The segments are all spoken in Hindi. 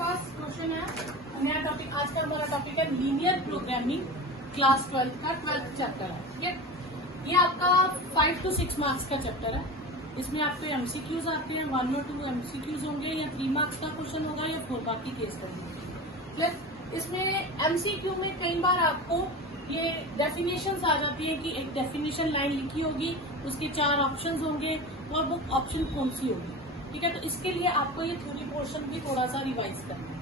पास क्वेश्चन है, नया टॉपिक। आज का हमारा टॉपिक है लीनियर प्रोग्रामिंग, क्लास 12 का 12th चैप्टर है। ठीक है, ये आपका 5 to 6 मार्क्स का चैप्टर है। इसमें आपको एमसीक्यूज आते हैं, 1 और 2 एमसीक्यूज होंगे, या 3 मार्क्स का क्वेश्चन होगा, या 4 बाकी केस स्टडी। प्लस इसमें एमसीक्यू में कई बार आपको ये डेफिनेशंस आ जाती है कि एक डेफिनेशन लाइन लिखी होगी, उसके 4 ऑप्शंस होंगे और वो ऑप्शन कौन सी होगी। ठीक है, तो इसके लिए आपको ये थ्योरी पोर्शन भी थोड़ा सा रिवाइज करना है।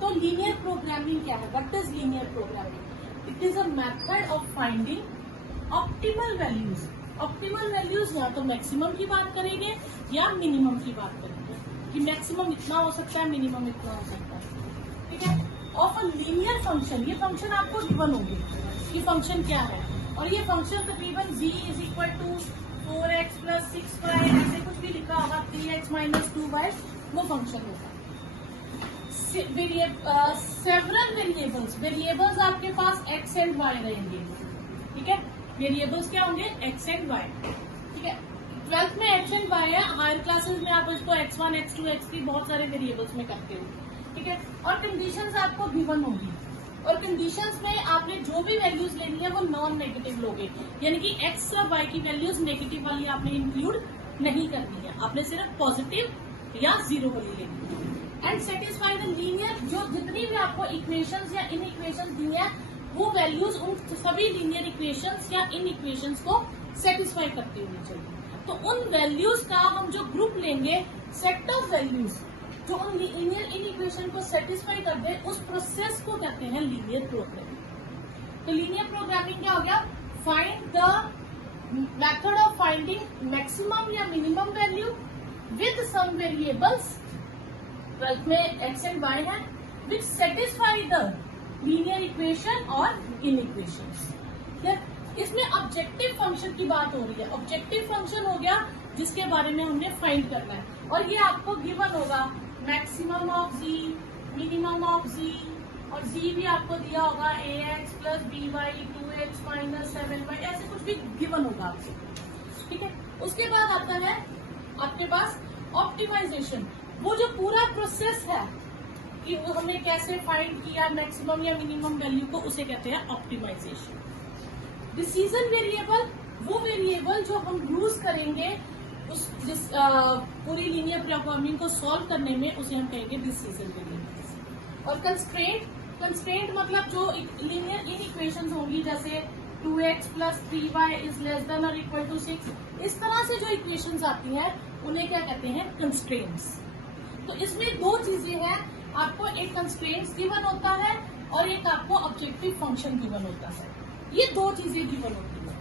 तो लीनियर प्रोग्रामिंग क्या है? What is linear programming? It is a method of finding optimal values. Optimal values या तो मैक्सिमम की बात करेंगे या मिनिमम की बात करेंगे, कि मैक्सिमम इतना हो सकता है, मिनिमम इतना हो सकता है। ठीक है, ऑफ अ लीनियर फंक्शन, ये फंक्शन आपको गिवन होगी कि फंक्शन क्या है, और ये फंक्शन तकरीबन z is equal to 4x plus 6y, ऐसे कुछ भी लिखा होगा, 3x माइनस 2y, वो फंक्शन होगा। सेवरल वेरिएबल्स आपके पास x एंड y रहेंगे। ठीक है, वेरिएबल्स क्या होंगे? x and y। ठीक है, 12th में x एंड y है, हायर क्लासेस में आप इसको x1, x2, x3 बहुत सारे वेरिएबल्स में करते हो। ठीक है, और कंडीशंस आपको गिवन होगी, और कंडीशंस में आपने जो भी वैल्यूज लेनी है वो नॉन नेगेटिव लोगे, यानी कि x और y की वैल्यूज नेगेटिव वाली आपने इंक्लूड नहीं करनी है, आपने सिर्फ पॉजिटिव या 0 वाली लेनी है। एंड सेटिस्फाई द लीनियर, जो जितनी भी आपको इक्वेशंस या इन इक्वेशंस दी है, वो वैल्यूज उन सभी लीनियर इक्वेशंस या इन इक्वेशंस को सेटिस्फाई करती होनी चाहिए। तो उन वैल्यूज का हम जो ग्रुप लेंगे, सेट ऑफ वैल्यूज जो उन लीनियर इन इक्वेशन को सेटिस्फाई कर दे, उस प्रोसेस को कहते हैं लीनियर प्रोग्रामिंग। तो लीनियर प्रोग्रामिंग क्या हो गया? Find the method of finding maximum या minimum value with some variables, 12th में x एंड y है, which satisfy the linear equation और इन इक्वेशन। इसमें ऑब्जेक्टिव फंक्शन की बात हो रही है। ऑब्जेक्टिव फंक्शन हो गया जिसके बारे में हमने फाइंड करना है, और ये आपको गिवन होगा maximum of z, minimum of z, और z भी आपको दिया होगा ax plus by 2x minus 7y, ऐसे कुछ भी गिवन होगा आपसे। ठीक है, उसके बाद आता है आपके पास ऑप्टिमाइजेशन, वो जो पूरा प्रोसेस है कि वो हमने कैसे फाइंड किया मैक्सिमम या मिनिमम वैल्यू को, उसे कहते हैं ऑप्टिमाइजेशन। डिसीजन वेरिएबल, वो वेरिएबल जो हम यूज करेंगे उस पूरी लीनियर प्रोग्रामिंग को सॉल्व करने में, उसे हम कहेंगे डिसीजन वेरिएबल। और कंस्ट्रेंट मतलब जो लीनियर इन इक्वेशंस होंगी, जैसे 2x plus 3y is less than और इक्वल टू 6, इस तरह से जो इक्वेशंस आती हैं उन्हें क्या कहते हैं? कंस्ट्रेंट्स। तो इसमें 2 चीजें हैं, आपको एक कंस्ट्रेंट्स गिवन होता है और एक आपको ऑब्जेक्टिव फंक्शन गिवन होता है। ये 2 चीजें गिवन होती है,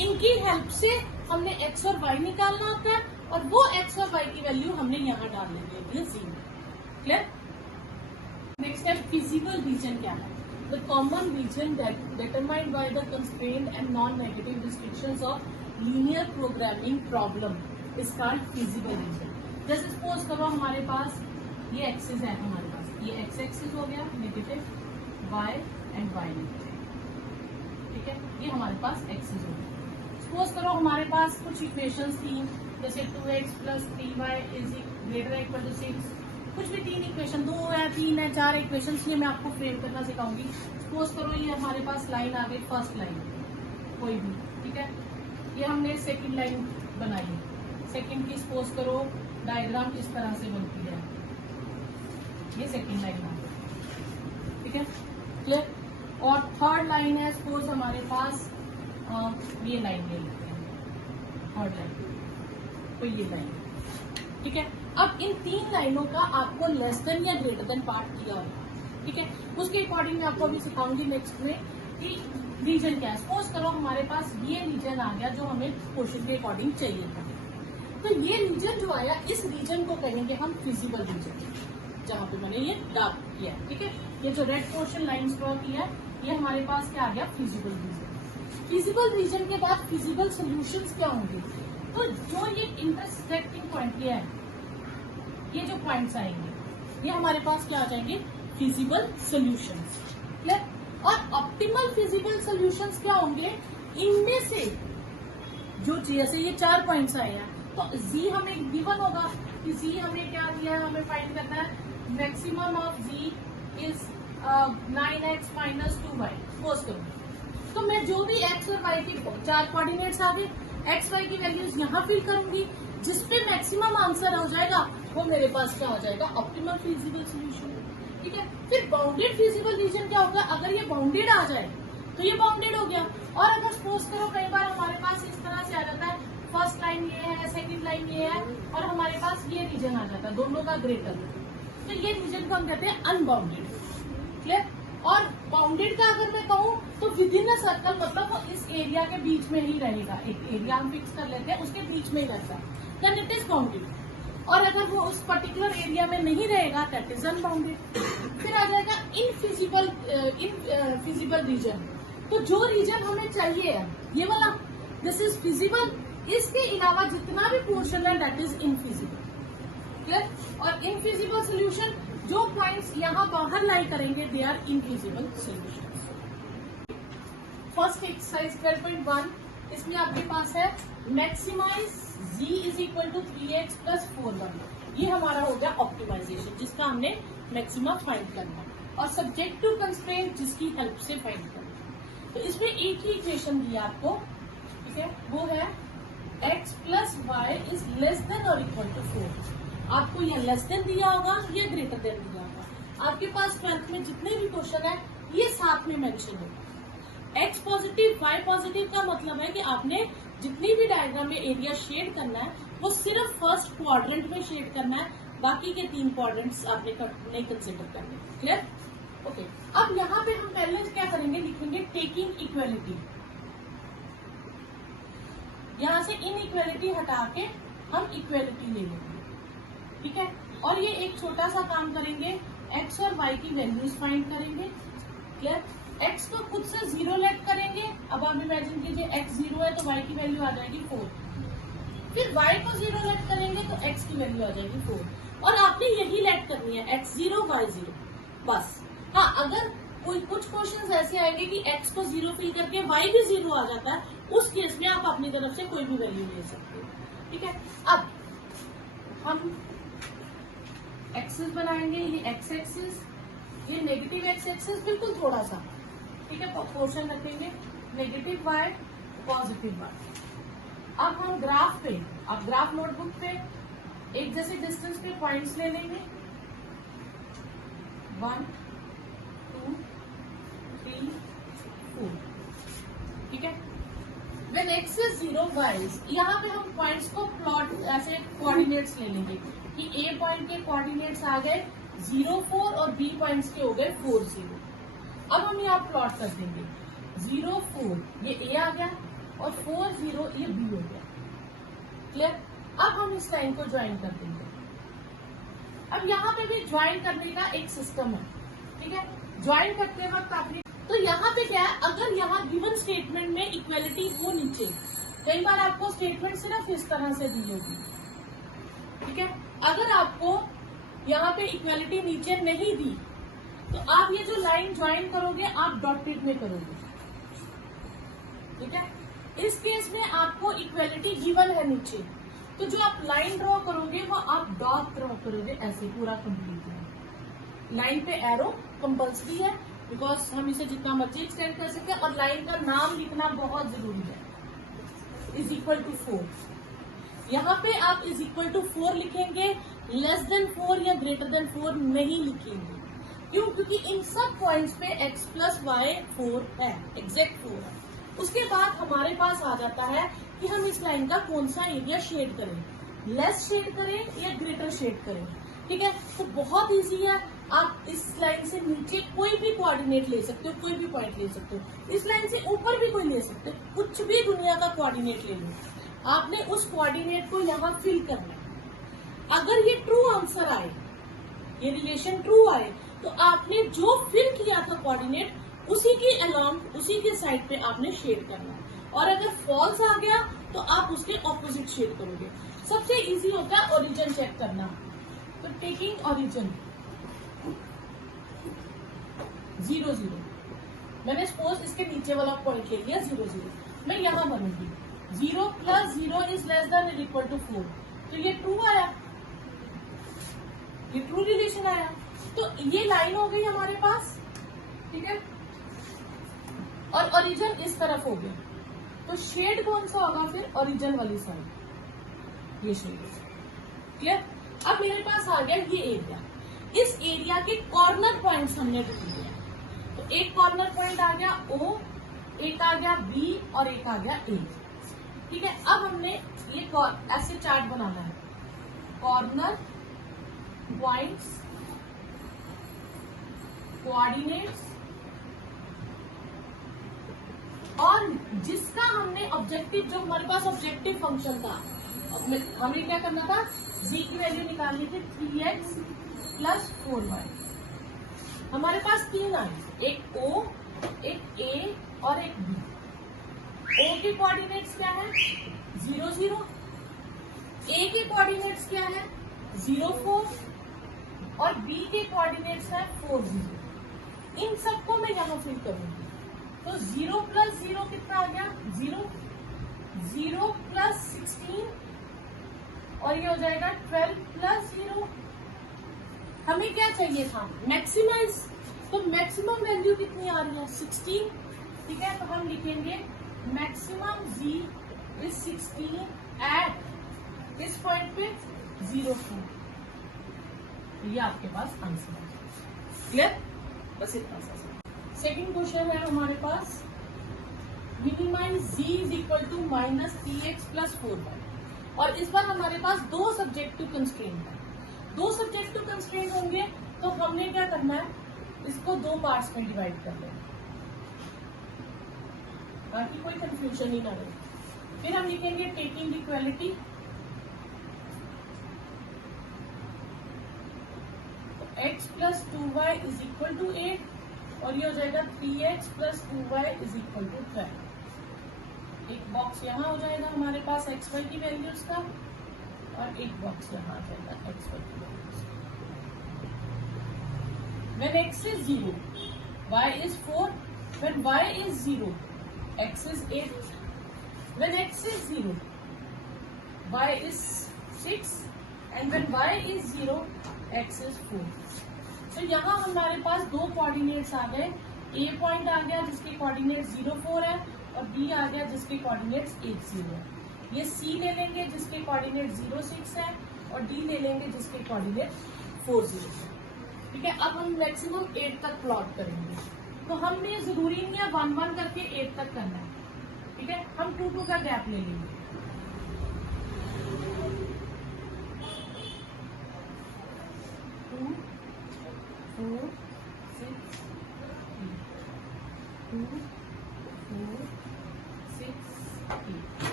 इनकी हेल्प से हमने x और y निकालना होता है, और वो x और y की वैल्यू हमने यहाँ डाल लेनी है, 0। क्लियर? नेक्स्ट है फिजिबल रीजन। क्या है? The common region determined by the constraint and non negative restrictions of linear programming problem is called feasible region. जैसे सपोज करो हमारे पास ये एक्सिस है, हमारे पास ये x एक्सिस हो गया negative, y and y negative. ठीक है, ये हमारे पास एक्सिस हो गया। सपोज करो हमारे पास कुछ इक्वेशंस थी, जैसे 2x plus 3y is greater than equal to 6, कुछ भी 3 इक्वेशन, 2 है, 3 है, 4 इक्वेशंस, ये मैं आपको फ्रेम करना सिखाऊंगी। सपोज करो ये हमारे पास लाइन आ गई, फर्स्ट लाइन कोई भी। ठीक है, ये हमने सेकंड लाइन बनाई, सेकंड की सपोज करो डायग्राम इस तरह से बनती है, ये सेकंड लाइन आ गई। ठीक है, क्लियर? और थर्ड लाइन है, सपोज हमारे पास ये लाइन ले लेते हैं, थर्ड लाइन, तो ये लाइन। ठीक है, अब इन 3 लाइनों का आपको लेस देन या ग्रेटर देन पार्ट किया होगा। ठीक है, उसके अकॉर्डिंग मैं आपको अभी सिखाऊंगी नेक्स्ट में कि रीजन क्या है। सपोज करो हमारे पास ये रीजन आ गया जो हमें क्वेश्चन के अकॉर्डिंग चाहिए था, तो ये रीजन जो आया, इस रीजन को कहेंगे हम फिजिबल रीजन, जहां पे मैंने ये डार्क किया है। ठीक है, ये जो रेड पोर्शन लाइन ड्रॉ किया है, ये हमारे पास क्या आ गया? Feasible region. फिजिबल रीजन के बाद फिजिबल सॉल्यूशंस क्या होंगे? तो जो ये इंटरसेक्टिंग पॉइंट ये है, ये जो पॉइंट्स आएंगे, ये हमारे पास क्या आ जाएंगे? Feasible solutions. क्लियर? और ऑप्टिमल फिजिबल सॉल्यूशंस क्या होंगे? इनमें से जो, जैसे ये 4 पॉइंट्स आए हैं, तो z हमें गिवन होगा कि z हमें क्या दिया है, हमें फाइंड करना है maximum of g is 9x minus 2y, suppose करूंगी। तो मैं जो भी x और y की 4 कोऑर्डिनेट्स आ गए, x y की वैल्यूज यहाँ फिल करूंगी, जिसपे मैक्सिमम आंसर हो जाएगा वो मेरे पास क्या हो जाएगा, ऑप्टिमल फिजिबल सोल्यूशन। ठीक है, फिर बाउंडेड फिजिबल रीजन क्या होगा, अगर ये बाउंडेड आ जाए तो ये बाउंडेड हो गया। और अगर सपोज करो कई बार हमारे पास इस तरह से आ जाता है, फर्स्ट लाइन ये है, सेकंड लाइन ये है, और हमारे पास ये रीजन आ जाता है दोनों का ग्रेटर, तो ये रीजन को हम कहते हैं अनबाउंडेड। क्लियर। और बाउंडेड का अगर मैं कहूँ तो विद इन अ सर्कल, मतलब वो इस एरिया के बीच में ही रहेगा, एक एरिया हम फिक्स कर लेते हैं उसके बीच में ही रहता है, देन इट इज बाउंडेड। और अगर वो उस पर्टिकुलर एरिया में नहीं रहेगा, दैट इज अनबाउंडेड। फिर आ जाएगा इनफिजिबल रीजन। तो जो रीजन हमें चाहिए है ये वाला, दिस इज फिजिबल, इसके अलावा जितना भी पोर्शन है दैट इज इनफिजिबल। क्लियर। और इनफिजिबल सोल्यूशन, जो पॉइंट्स यहाँ बाहर लाई करेंगे they are infeasible solution. First exercise 12.1, इसमें आपके पास है maximize g is equal to 3x plus 4y। ये हमारा हो गया ऑप्टिमाइजेशन, जिसका हमने मैक्सिमा फाइंड करना है, और सब्जेक्टिव कंस्ट्रेंट जिसकी हेल्प से फाइंड करना है। तो इसमें एक ही इक्वेशन दिया आपको, ठीक है, वो है x plus y is less than और इक्वल टू 4। आपको यह लेस देन दिया होगा, ये ग्रेटर देन दिया होगा। आपके पास 12th में जितने भी क्वेश्चन है ये साथ में मेंशन होगा। x पॉजिटिव y पॉजिटिव का मतलब है कि आपने जितनी भी डायग्राम में एरिया शेड करना है वो सिर्फ फर्स्ट क्वाड्रेंट में शेड करना है, बाकी के 3 क्वाड्रेंट्स आपने नहीं कंसिडर करने। क्लियर। ओके, अब यहाँ पे हम पहले क्या करेंगे, लिखेंगे टेकिंग इक्वेलिटी। यहाँ से इनइक्वेलिटी हटा के हम इक्वेलिटी ले लेंगे। ठीक है, और ये एक छोटा सा काम करेंगे, x और y की वैल्यूज फाइंड करेंगे। क्लियर। x को खुद से 0 लेट करेंगे। अब आप इमेजिन कीजिए x 0 है तो y की वैल्यू आ जाएगी 4। फिर y को 0 लेट करेंगे तो x की वैल्यू आ जाएगी 4। और आपने यही लेट करनी है, x 0 y 0 बस। हाँ, अगर कोई कुछ क्वेश्चन ऐसे आएंगे कि x को 0 फिल करके y भी 0 आ जाता है, उस केस में आप अपनी तरफ से कोई भी वैल्यू ले सकते हो। ठीक है, अब हम एक्सिस बनाएंगे, ये x एक्सिस, ये नेगेटिव x एक्सिस बिल्कुल थोड़ा सा, ठीक है, पोर्शन रखेंगे, नेगेटिव y पॉजिटिव y। अब हम ग्राफ पे, अब ग्राफ नोटबुक पे एक जैसे डिस्टेंस पे पॉइंट्स ले लेंगे, 1 2 3 4। ठीक है, व्हेन x इज 0 y, यहाँ पे हम पॉइंट्स को प्लॉट ऐसे कोऑर्डिनेट्स ले लेंगे कि a पॉइंट के कोऑर्डिनेट्स आ गए 0 4 और b पॉइंट्स के हो गए 4 0। अब हम यहाँ प्लॉट कर देंगे 0 4, ये a आ गया, और 4 0 ये b हो गया। क्लियर। अब हम इस लाइन को ज्वाइन कर देंगे। अब यहाँ पे भी ज्वाइन करने का एक सिस्टम है। ठीक है, ज्वाइन करते वक्त आपने, तो यहाँ पे क्या है, अगर यहाँ गिवन स्टेटमेंट में इक्वेलिटी हो नीचे, कई बार आपको स्टेटमेंट सिर्फ इस तरह से दी होगी। ठीक है, अगर आपको यहाँ पे इक्वेलिटी नीचे नहीं दी तो आप ये जो लाइन ज्वाइन करोगे आप डॉटेड में करोगे। ठीक है, इस केस में आपको इक्वेलिटी गिवन है नीचे, तो जो आप लाइन ड्रॉ करोगे वो आप डॉट ड्रॉ करोगे, ऐसे पूरा कंप्लीट है। लाइन पे एरो कंपल्सरी है, बिकॉज हम इसे जितना मर्जी एक्सटेंड कर सकते हैं, और लाइन का नाम लिखना बहुत जरूरी है। इज इक्वल टू 4, यहाँ पे आप इज इक्वल टू 4 लिखेंगे, लेस देन 4 या ग्रेटर देन 4 नहीं लिखेंगे। क्यों? क्योंकि इन सब पॉइंट्स पे x प्लस वाई 4 है, एग्जैक्ट 4 है। उसके बाद हमारे पास आ जाता है कि हम इस लाइन का कौन सा एरिया शेड करें, लेस शेड करें या ग्रेटर शेड करें। ठीक है, तो बहुत इजी है, आप इस लाइन से नीचे कोई भी कोऑर्डिनेट ले सकते हो, कोई भी पॉइंट ले सकते हो, इस लाइन से ऊपर भी कोई ले सकते हो, कुछ भी दुनिया का कोऑर्डिनेट ले लो, आपने उस कोऑर्डिनेट को यहाँ फिल करना है। अगर ये ट्रू आंसर आए, ये रिलेशन ट्रू आए, तो आपने जो फिल किया था कोऑर्डिनेट उसी के अलोंग, उसी के साइड पे आपने शेड करना है। और अगर फॉल्स आ गया तो आप उसके ऑपोजिट शेड करोगे। सबसे इजी होता है ओरिजिन चेक करना। तो टेकिंग ओरिजिन 0 0, मैंने सपोज इसके नीचे वाला पॉइंट ले लिया 0 0, मैं यहाँ बनूंगी 0 plus 0 is less than equal to 4, तो ये ट्रू आया। ये ट्रू रिलेशन आया। तो ये लाइन हो गई हमारे पास, ठीक है, और ओरिजिन इस तरफ हो गया। तो शेड कौन सा होगा फिर? ओरिजिन वाली साइड, ये शेड। क्लियर? अब मेरे पास आ गया ये एरिया। इस एरिया के कॉर्नर पॉइंट्स हमने ढूंढ लिया। तो एक कॉर्नर पॉइंट आ गया O, एक आ गया B और एक आ गया A। ठीक है, अब हमने ये ऐसे चार्ट बनाना है, कॉर्नर पॉइंट्स, कोऑर्डिनेट्स, और जिसका हमने ऑब्जेक्टिव, जो हमारे पास ऑब्जेक्टिव फंक्शन था, हमें क्या करना था? z की वैल्यू निकालनी थी 3x प्लस 4y। हमारे पास तीन आई, एक O, एक A और एक B। O के कोऑर्डिनेट्स क्या है? 0 0। A के कोऑर्डिनेट्स क्या है? 0 4 और B के कोऑर्डिनेट्स है 4 0। इन सबको मैं यहाँ फिल करूंगी। तो 0 प्लस 0 कितना आ गया? 0। 0 प्लस 16 और ये हो जाएगा 12 प्लस 0। हमें क्या चाहिए था? मैक्सिमाइज। तो मैक्सिमम वैल्यू कितनी आ रही है? 16। ठीक है, तो हम लिखेंगे मैक्सिमम z इज 16 एट इस पॉइंट पे 0 4। ये आपके पास आंसर है। क्लियर? बस इतना सा। सेकेंड क्वेश्चन है हमारे पास, minimize z is equal to minus 3x plus 4y। और इस बार हमारे पास दो सब्जेक्टिव कंस्ट्रेंट है। दो सब्जेक्टिव कंस्ट्रेंट होंगे तो हमने क्या करना है? इसको दो पार्ट्स में डिवाइड कर लेना ताकि कोई कंफ्यूजन ही ना रहे। फिर हम लिखेंगे taking equality, x plus 2y is equal to 8 और ये हो जाएगा 3x plus 2y is equal to 12। एक बॉक्स यहाँ हो जाएगा हमारे पास xy की वैल्यूज का और एक बॉक्स यहाँ आ जाएगा xy की values. When x is 0, y is 4. When y is 0, x is 8. When x is 0, y is 6. And when y is 0, x is 4. तो यहाँ हमारे पास दो कोऑर्डिनेट्स आ गए। A पॉइंट आ गया जिसके कोऑर्डिनेट 0 4 है और B आ गया जिसके कोऑर्डिनेट्स 8 0 है। ये C ले लेंगे जिसके कोऑर्डिनेट 0 6 है और D ले लेंगे जिसके कोऑर्डिनेट 4 0 है। ठीक है, अब हम मैक्सिमम 8 तक प्लॉट करेंगे। तो हमने जरूरी नहीं है 1 1 करके 8 तक करना है। ठीक है, हम 2 2 का गैप ले लेंगे।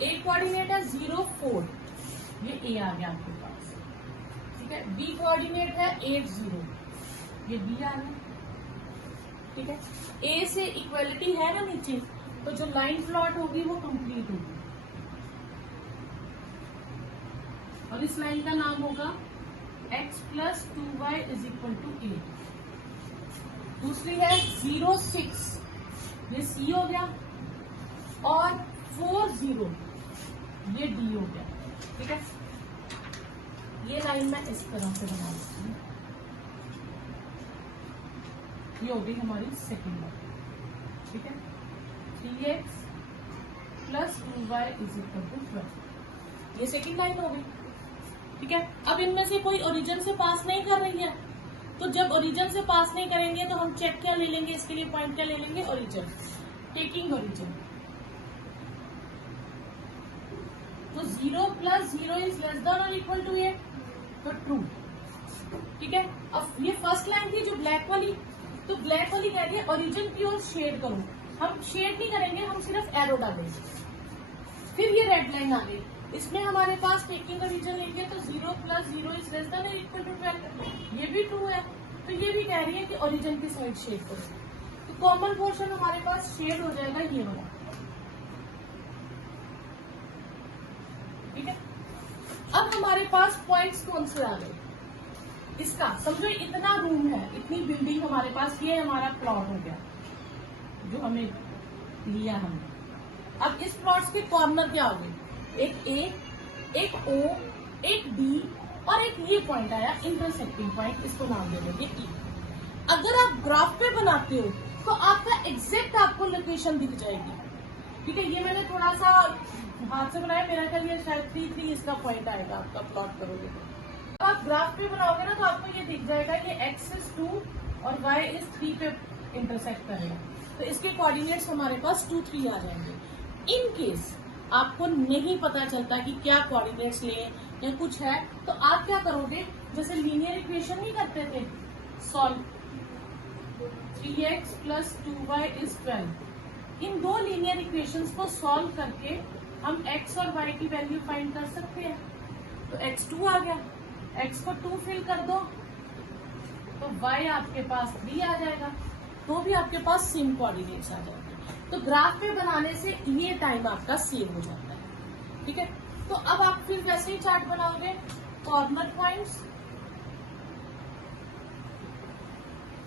एक कोऑर्डिनेट है 0 4, ये A आ गया आपके पास। ठीक है, B कोऑर्डिनेट है 8 0, ये B आ गया। ठीक है, A से इक्वलिटी है ना नीचे, तो जो लाइन प्लॉट होगी वो कंप्लीट होगी और इस लाइन का नाम होगा x plus 2y is equal to 8। दूसरी है 0 6, ये C हो गया और 4 0, ये D हो गया। ठीक है, ये लाइन मैं इस तरह से बना देती हूँ। ये हो गई हमारी सेकेंड लाइन। ठीक है, 3x plus 2y is equal to 12, ये सेकेंड लाइन हो गई। ठीक है, अब इनमें से कोई ओरिजिन से पास नहीं कर रही है, तो जब ओरिजिन से पास नहीं करेंगे तो हम चेक क्या ले लेंगे? इसके लिए पॉइंट क्या ले लेंगे? ओरिजिन। टेकिंग ओरिजिन, तो 0 प्लस 0 इज लेस देन और इक्वल टू 8, तो ट्रू। ठीक है, अब ये फर्स्ट लाइन थी जो ब्लैक वाली, तो ब्लैक वाली कह रही है ओरिजिन की ओर शेड करो। हम शेड नहीं करेंगे, हम सिर्फ एरो डालेंगे। फिर ये रेड लाइन आ गई, इसमें हमारे पास टेकिंग ओरिजिन लेंगे तो 0 प्लस 0 इज लेस देन और इक्वल टू 12, ये भी ट्रू है। तो ये भी कह रही है कि ओरिजिन की साइड शेड करो। तो कॉमन पोर्शन हमारे पास शेड हो जाएगा ये वाला। ठीक है, अब हमारे पास पॉइंट्स कौन से आ गए? इसका समझो इतना रूम है, इतनी बिल्डिंग हमारे पास, ये हमारा प्लॉट हो गया जो हमें लिया हमने। अब इस प्लॉट्स के कॉर्नर क्या हो गए? एक A, एक O, एक B और एक ये पॉइंट आया इंटरसेक्टिंग पॉइंट, इसको नाम दे देंगे ई। अगर आप ग्राफ पे बनाते हो तो आपका एग्जैक्ट आपको लोकेशन दिख जाएगी, ठीक है। ये मैंने थोड़ा सा हाथ से बनाया, मेरा ख्याल ये शायद 3 इसका पॉइंट आएगा आपका, प्लॉट करोगे तो आप ग्राफ पे बनाओगे ना तो आपको ये दिख जाएगा ये x इज 2 और y इज 3 पे इंटरसेक्ट करेगा, तो इसके कोऑर्डिनेट्स हमारे पास 2, 3 आ जाएंगे। इन केस आपको नहीं पता चलता कि क्या कोऑर्डिनेट्स लें या कुछ है, तो आप क्या करोगे, जैसे लीनियर इक्वेशन नहीं करते थे, सॉल्व 3x + 2y = 12। इन दो लीनियर इक्वेशंस को सॉल्व करके हम x और y की वैल्यू फाइंड कर सकते हैं। तो x2 आ गया, x को 2 फिल कर दो तो y आपके पास 3 आ जाएगा, तो भी आपके पास सेम कोऑर्डिनेट्स आ जाएंगे। तो ग्राफ पे बनाने से ये टाइम आपका सेव हो जाता है, ठीक है। तो अब आप फिर वैसे ही चार्ट बनाओगे, कॉर्नर पॉइंट्स,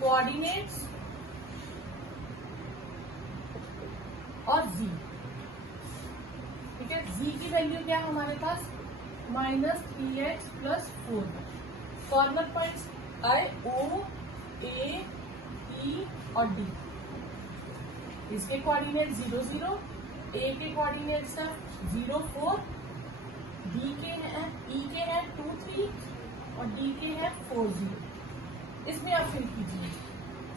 कोऑर्डिनेट्स और z, ठीक है। z की वैल्यू क्या है हमारे पास, -3x + 4। Corner points I, O, A, E और D। इसके कोऑर्डिनेट 0, 0, A के कोऑर्डिनेट्स है 0, 4, D के हैं, E के हैं 2, 3 और D के हैं 4, 0। इसमें आप फिल कीजिए,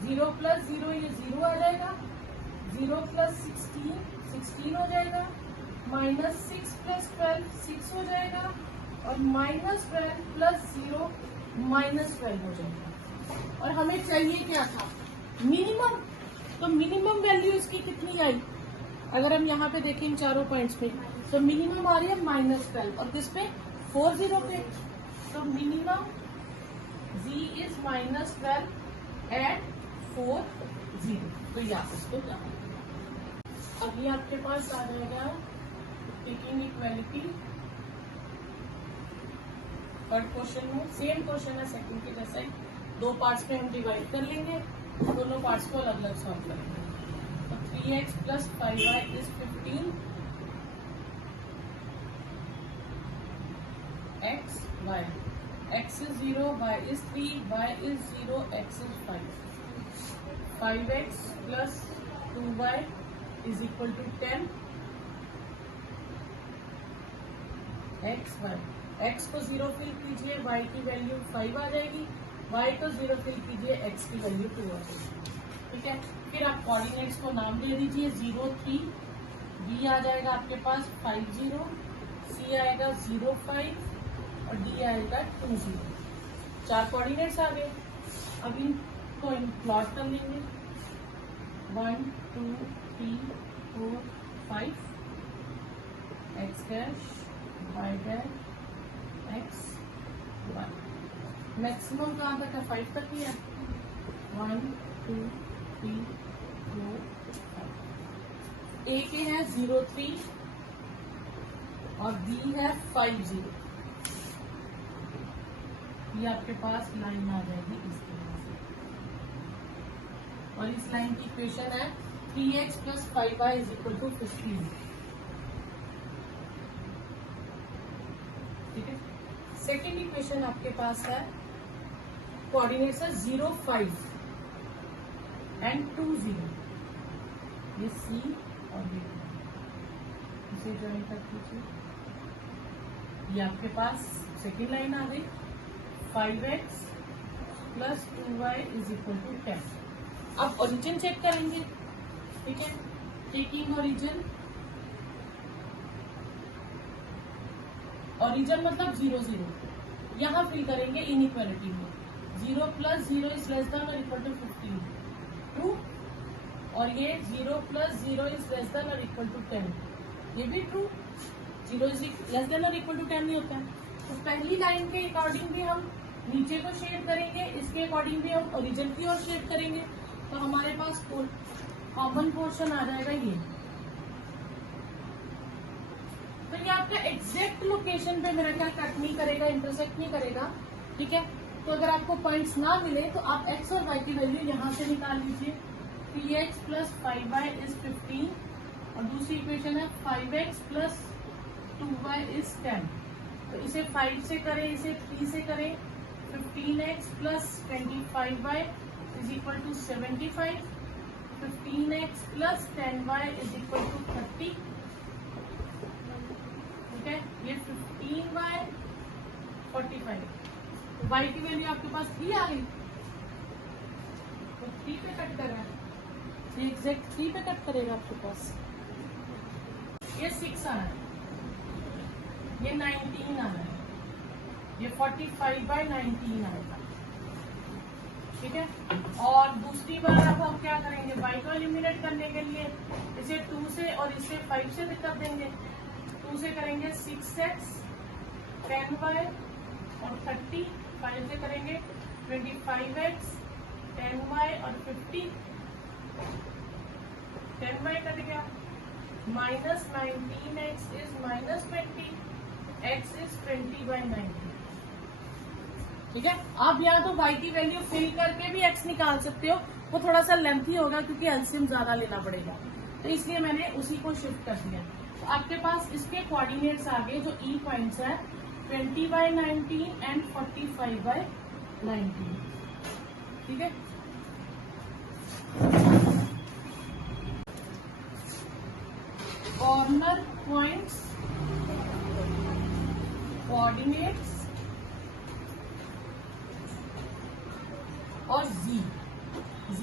0 + 0 ये 0 आ जाएगा, 0 + 16 16 हो जाएगा, -6 + 12 6 हो जाएगा और -12 + 0 -12 हो जाएगा। और हमें चाहिए क्या था, मिनिमम। तो मिनिमम वैल्यू इसकी कितनी आई, अगर हम यहाँ पे देखें इन चारों पॉइंट्स पे, तो मिनिमम आ रही है -12 और किस पे, 4, 0 पे। तो मिनिमम z इज -12 एट 4, 0। तो ये आप इसको जाना, अभी आपके पास आ जाएगा टेकिंग इक्वालिटी। थर्ड क्वेश्चन में सेम क्वेश्चन है सेकंड के जैसा ही, 2 पार्ट्स में हम डिवाइड कर लेंगे, दोनों पार्ट्स को अलग अलग सॉल्व करेंगे। तो 3x + 5y = 15, x, y, x is 0, y is 3, y is 0, x is 5। 5x + 2y = 10, x, y, x को 0 फिल कीजिए, y की वैल्यू 5 आ जाएगी, y को 0 फिल कीजिए, x की वैल्यू 2 आ जाएगी, ठीक है। फिर आप कोऑर्डिनेट्स को नाम दे दीजिए, 0, 3, b आ जाएगा आपके पास 5, 0, c आएगा 0, 5 और d आएगा 2, 0। 4 कोऑर्डिनेट्स आ गए। अब इनको प्लॉट कर लेंगे, 1, 2, 3, 4, 5, x dash, y dash, x, y। Maximum कहाँ तक है, 5 तक ही है, 1, 2, 3, 4, 5। A के हैं 0, 3 और B है 5, 0। ये आपके पास लाइन आ जाएगी इस तरह से, और इस लाइन की इक्वेशन है 3x + 5y = 15, ठीक है। सेकेंड इक्वेशन आपके पास है, कोऑर्डिनेट्स है 0, 5 एंड 2, 0। ये C और ये इसे ज्वाइन कर दीजिए, ये आपके पास सेकेंड लाइन आ गई, 5x + 2y = 10। अब ओरिजिन चेक करेंगे, ठीक है। टेकिंग ओरिजिन, ओरिजिन मतलब 0, 0, यहाँ फिल करेंगे इनइक्वालिटी में, 0 + 0 = <15 2, और ये 0 + 0 > 10, ये भी ट्रू, 0 << 10 नहीं होता है। तो पहली लाइन के अकॉर्डिंग भी हम नीचे को शेड करेंगे, इसके अकॉर्डिंग भी हम ओरिजिन की ओर शेड करेंगे, तो हमारे पास कॉमन पोर्शन आ जाएगा ये। तो ये आपका एग्जैक्ट लोकेशन पे मेरा क्या कट नहीं करेगा, इंटरसेक्ट नहीं करेगा, ठीक है। तो अगर आपको पॉइंट्स ना मिले तो आप x और y की वैल्यू यहाँ से निकाल लीजिए, 3x + 5y = 15 और दूसरी इक्वेशन है 5x + 2y = 10। तो इसे 5 से करें, इसे 3 से करें, 15x plus 25y is equal to 75, 15x plus 10y is equal to 30, ठीक है। ये 15y 45, तो y की वैल्यू आपके पास 3 आ गई, तो 3 पे कट कर रहा है, ये एग्जैक्ट 3 पे कट करेगा आपके पास। ये 6 आना है, ये 19 आना है, ये 45/19 आएगा, ठीक है। और दूसरी बार अब हम क्या करेंगे, y को एलिमिनेट करने के लिए इसे 2 से और इसे 5 से कर देंगे। 2 से करेंगे 6x 10y और 30, 5 से करेंगे 25x 10y और 50, 10y कट गया, minus 19x is minus 20, x is 20/19, ठीक है। आप यहाँ तो y की वैल्यू फिल करके भी x निकाल सकते हो, वो थोड़ा सा लेंथी होगा क्योंकि एलसीएम ज्यादा लेना पड़ेगा, तो इसलिए मैंने उसी को शिफ्ट कर दिया। तो आपके पास इसके कोऑर्डिनेट्स आ गए, जो ई पॉइंट्स है 20/19 एंड 45/19, ठीक है। कॉर्नर पॉइंट्स कोऑर्डिनेट्स और z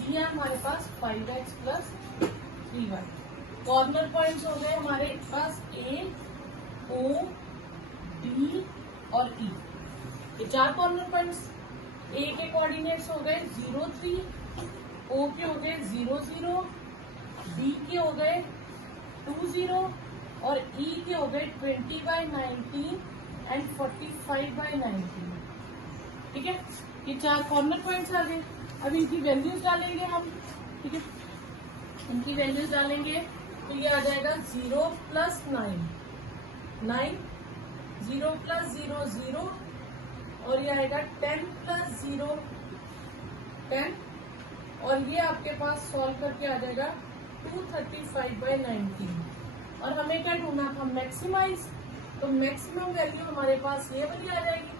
है हमारे पास 5x plus 3y। Corner points हो गए हमारे पास A, O, D और E, ये 4 कॉर्नर पॉइंट्स। A के कोऑर्डिनेट्स हो गए 0, 3, O के हो गए 0, 0, D के हो गए 2, 0 और E के हो गए 20/19 एंड 45/19, ठीक है। ये 4 कॉर्नर पॉइंट्स आ गए। अब इनकी वैल्यूज डालेंगे हम, ठीक है। इनकी वैल्यूज डालेंगे तो ये आ जाएगा 0 प्लस 9, 9, 0 प्लस 0, 0 और ये आएगा 10 प्लस 0, 10 और ये आपके पास सॉल्व करके आ जाएगा 235/19। और हमें क्या ढूंढना था, मैक्सिमाइज, तो मैक्सिमम वैल्यू हमारे पास ये वाली आ जाएगी,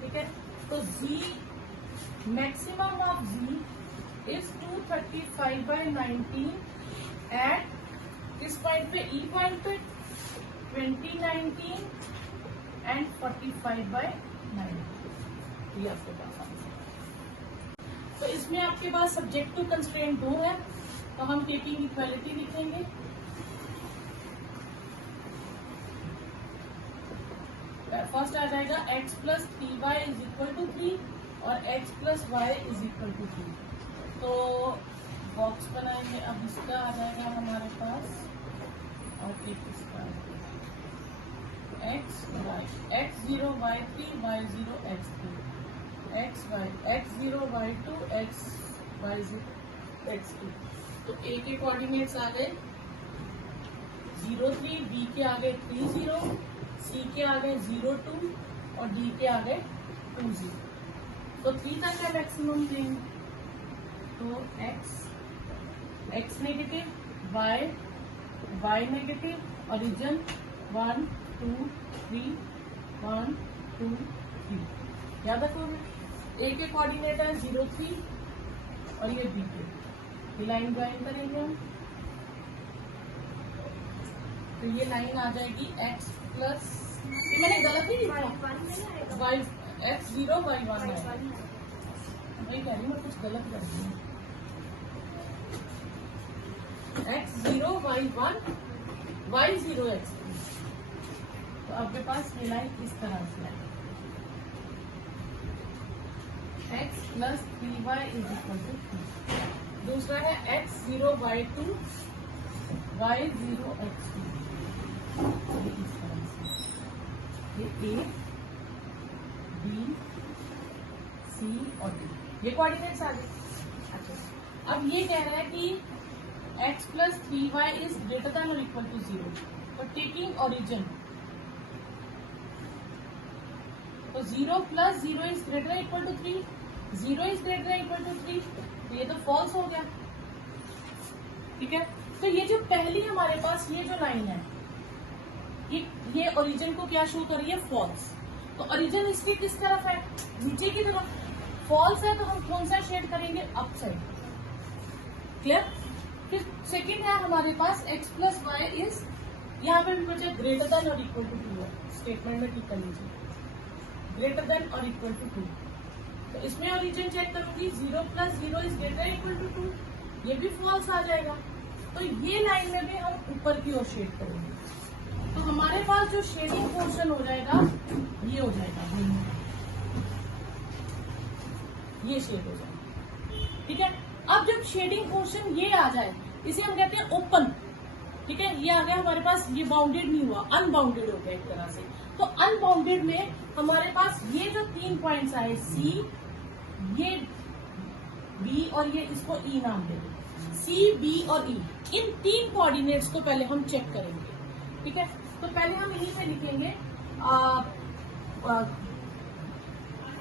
ठीक है। तो z maximum of z is 235/19 at किस पॉइंट पे, ई पॉइंट पे 2019 एंड 45/19, ये आपके पास आंसर। तो इसमें आपके पास सब्जेक्टिव कंस्ट्रेंट 2 है, तो हम टेकिंग इक्वालिटी लिखेंगे। फर्स्ट आ जाएगा x plus 3y is equal to 3 और x plus y is equal to 3। तो बॉक्स बनाएंगे, अब इसका आ जाएगा हमारे पास और एक इसका x y, x0 y3 y0 x3, x y, x0 y2 x y0 x2। तो a के कोऑर्डिनेट्स आ गए 0, 3, b के आगे 3, 0, C के आगे 0, 2 और D के आगे 2, 0। तो 3 तक का मैक्सिमम देंगे, तो x negative, y negative, origin 1, 2, 3, 1, 2, 3। याद रखोगे A के कोऑर्डिनेट है 0, 3 और ये B के, ये लाइन ज्वाइन करेंगे हम, तो ये लाइन आ जाएगी x प्लस, ये मैंने गलत नहीं लिखा, y x0 y1 है, वही कह रही मैं कुछ गलत कर रही हूँ, x0 y1 y0 x2। तो आपके पास ये लाइन इस तरह से है, x plus 3y is equal to 3। दूसरा है x0 y2 y0 x2, इस तरह से ये A, B, C और D, ये कोऑर्डिनेट्स आ गए। अच्छा, अब ये कह रहा है कि x plus 3y is greater than और इक्वल टू 0, तो टेकिंग ओरिजिन, तो 0 plus 0 is greater than equal to 3, 0 is greater than equal to 3, तो ये तो फॉल्स हो गया, ठीक है। तो ये जो पहली हमारे पास ये जो लाइन है ये ओरिजिन को क्या शो कर रही है, फॉल्स। तो ओरिजिन इसकी किस तरफ है, नीचे की तरफ। फॉल्स है तो हम कौन सा शेड करेंगे, अप साइड। क्लियर। फिर सेकेंड है हमारे पास x प्लस वाई इज, यहाँ पे भी मुझे ग्रेटर देन और इक्वल टू 2 है, स्टेटमेंट में ठीक कर लीजिए, ग्रेटर देन और इक्वल टू 2। तो इसमें ओरिजिन चेक करूंगी, 0 plus 0 is greater equal to 2, ये भी फॉल्स आ जाएगा। तो ये लाइन में भी हम ऊपर की ओर शेड करेंगे। तो हमारे पास जो शेडिंग पोर्शन हो जाएगा ये हो जाएगा, ये शेड हो जाएगा। ठीक है। अब जब शेडिंग पोर्शन ये आ जाए, इसे हम कहते हैं ओपन। ठीक है, ये आ गया हमारे पास, ये बाउंडेड नहीं हुआ, अनबाउंडेड हो गया एक तरह से। तो अनबाउंडेड में हमारे पास ये जो 3 पॉइंट्स आए, सी, ये बी और ये इसको ई नाम दे दो, सी, बी और ई, इन 3 कोऑर्डिनेट्स को पहले हम चेक करेंगे। ठीक है, तो पहले हम इन्हीं पे लिखेंगे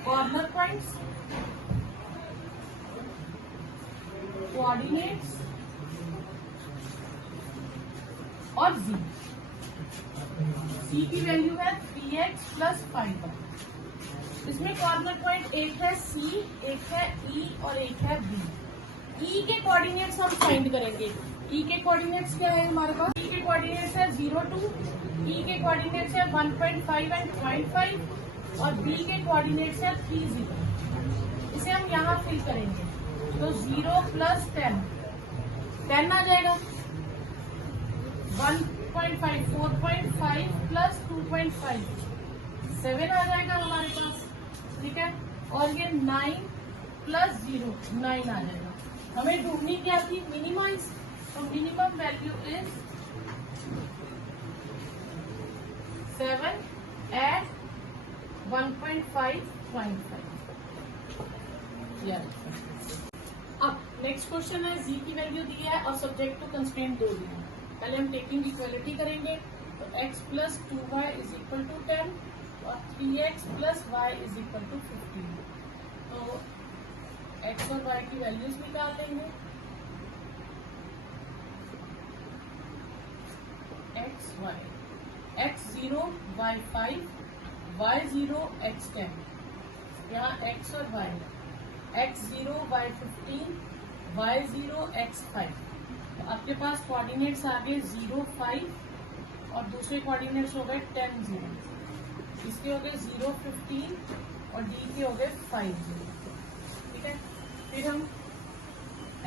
कॉर्नर पॉइंट्स, कोऑर्डिनेट्स और z। c की वैल्यू है 3x प्लस 5y। इसमें कॉर्नर पॉइंट एक है c, एक है e और एक है b। e के कोऑर्डिनेट्स हम फाइंड करेंगे। e के कोऑर्डिनेट्स क्या है हमारे पास, e के कोऑर्डिनेट्स है 0 2, e के कोऑर्डिनेट्स है 1.5 एंड 0.5 और b के कोऑर्डिनेट्स है 3 0। इसे हम यहाँ फिल करेंगे तो 0 प्लस 10 आ जाएगा, 1.5 4.5 प्लस 2.5 7 आ जाएगा हमारे पास। ठीक है, और ये 9 प्लस 0 9 आ जाएगा। हमें ढूंढनी क्या थी, मिनिमाइज। तो मिनिमम वैल्यू इज 7 एट 1.5 अब नेक्स्ट क्वेश्चन है, z की वैल्यू दी है और सब्जेक्ट टू कंस्ट्रेंट 2 दिया है। पहले हम टेकिंग इक्वलिटी करेंगे। तो x plus 2y is equal to 10 और 3x plus y is equal to 15। तो x और y की वैल्यूज निकाल लेंगे। x y, x 0 y 5 y 0 x 10, यहाँ x और y, x 0 y 15 y 0 x 5। तो आपके पास कोऑर्डिनेट्स आ गए 0 5 और दूसरे कोऑर्डिनेट्स हो गए 10 0, इसके हो गए 0 15 और डी के हो गए 5 0। ठीक है, फिर हम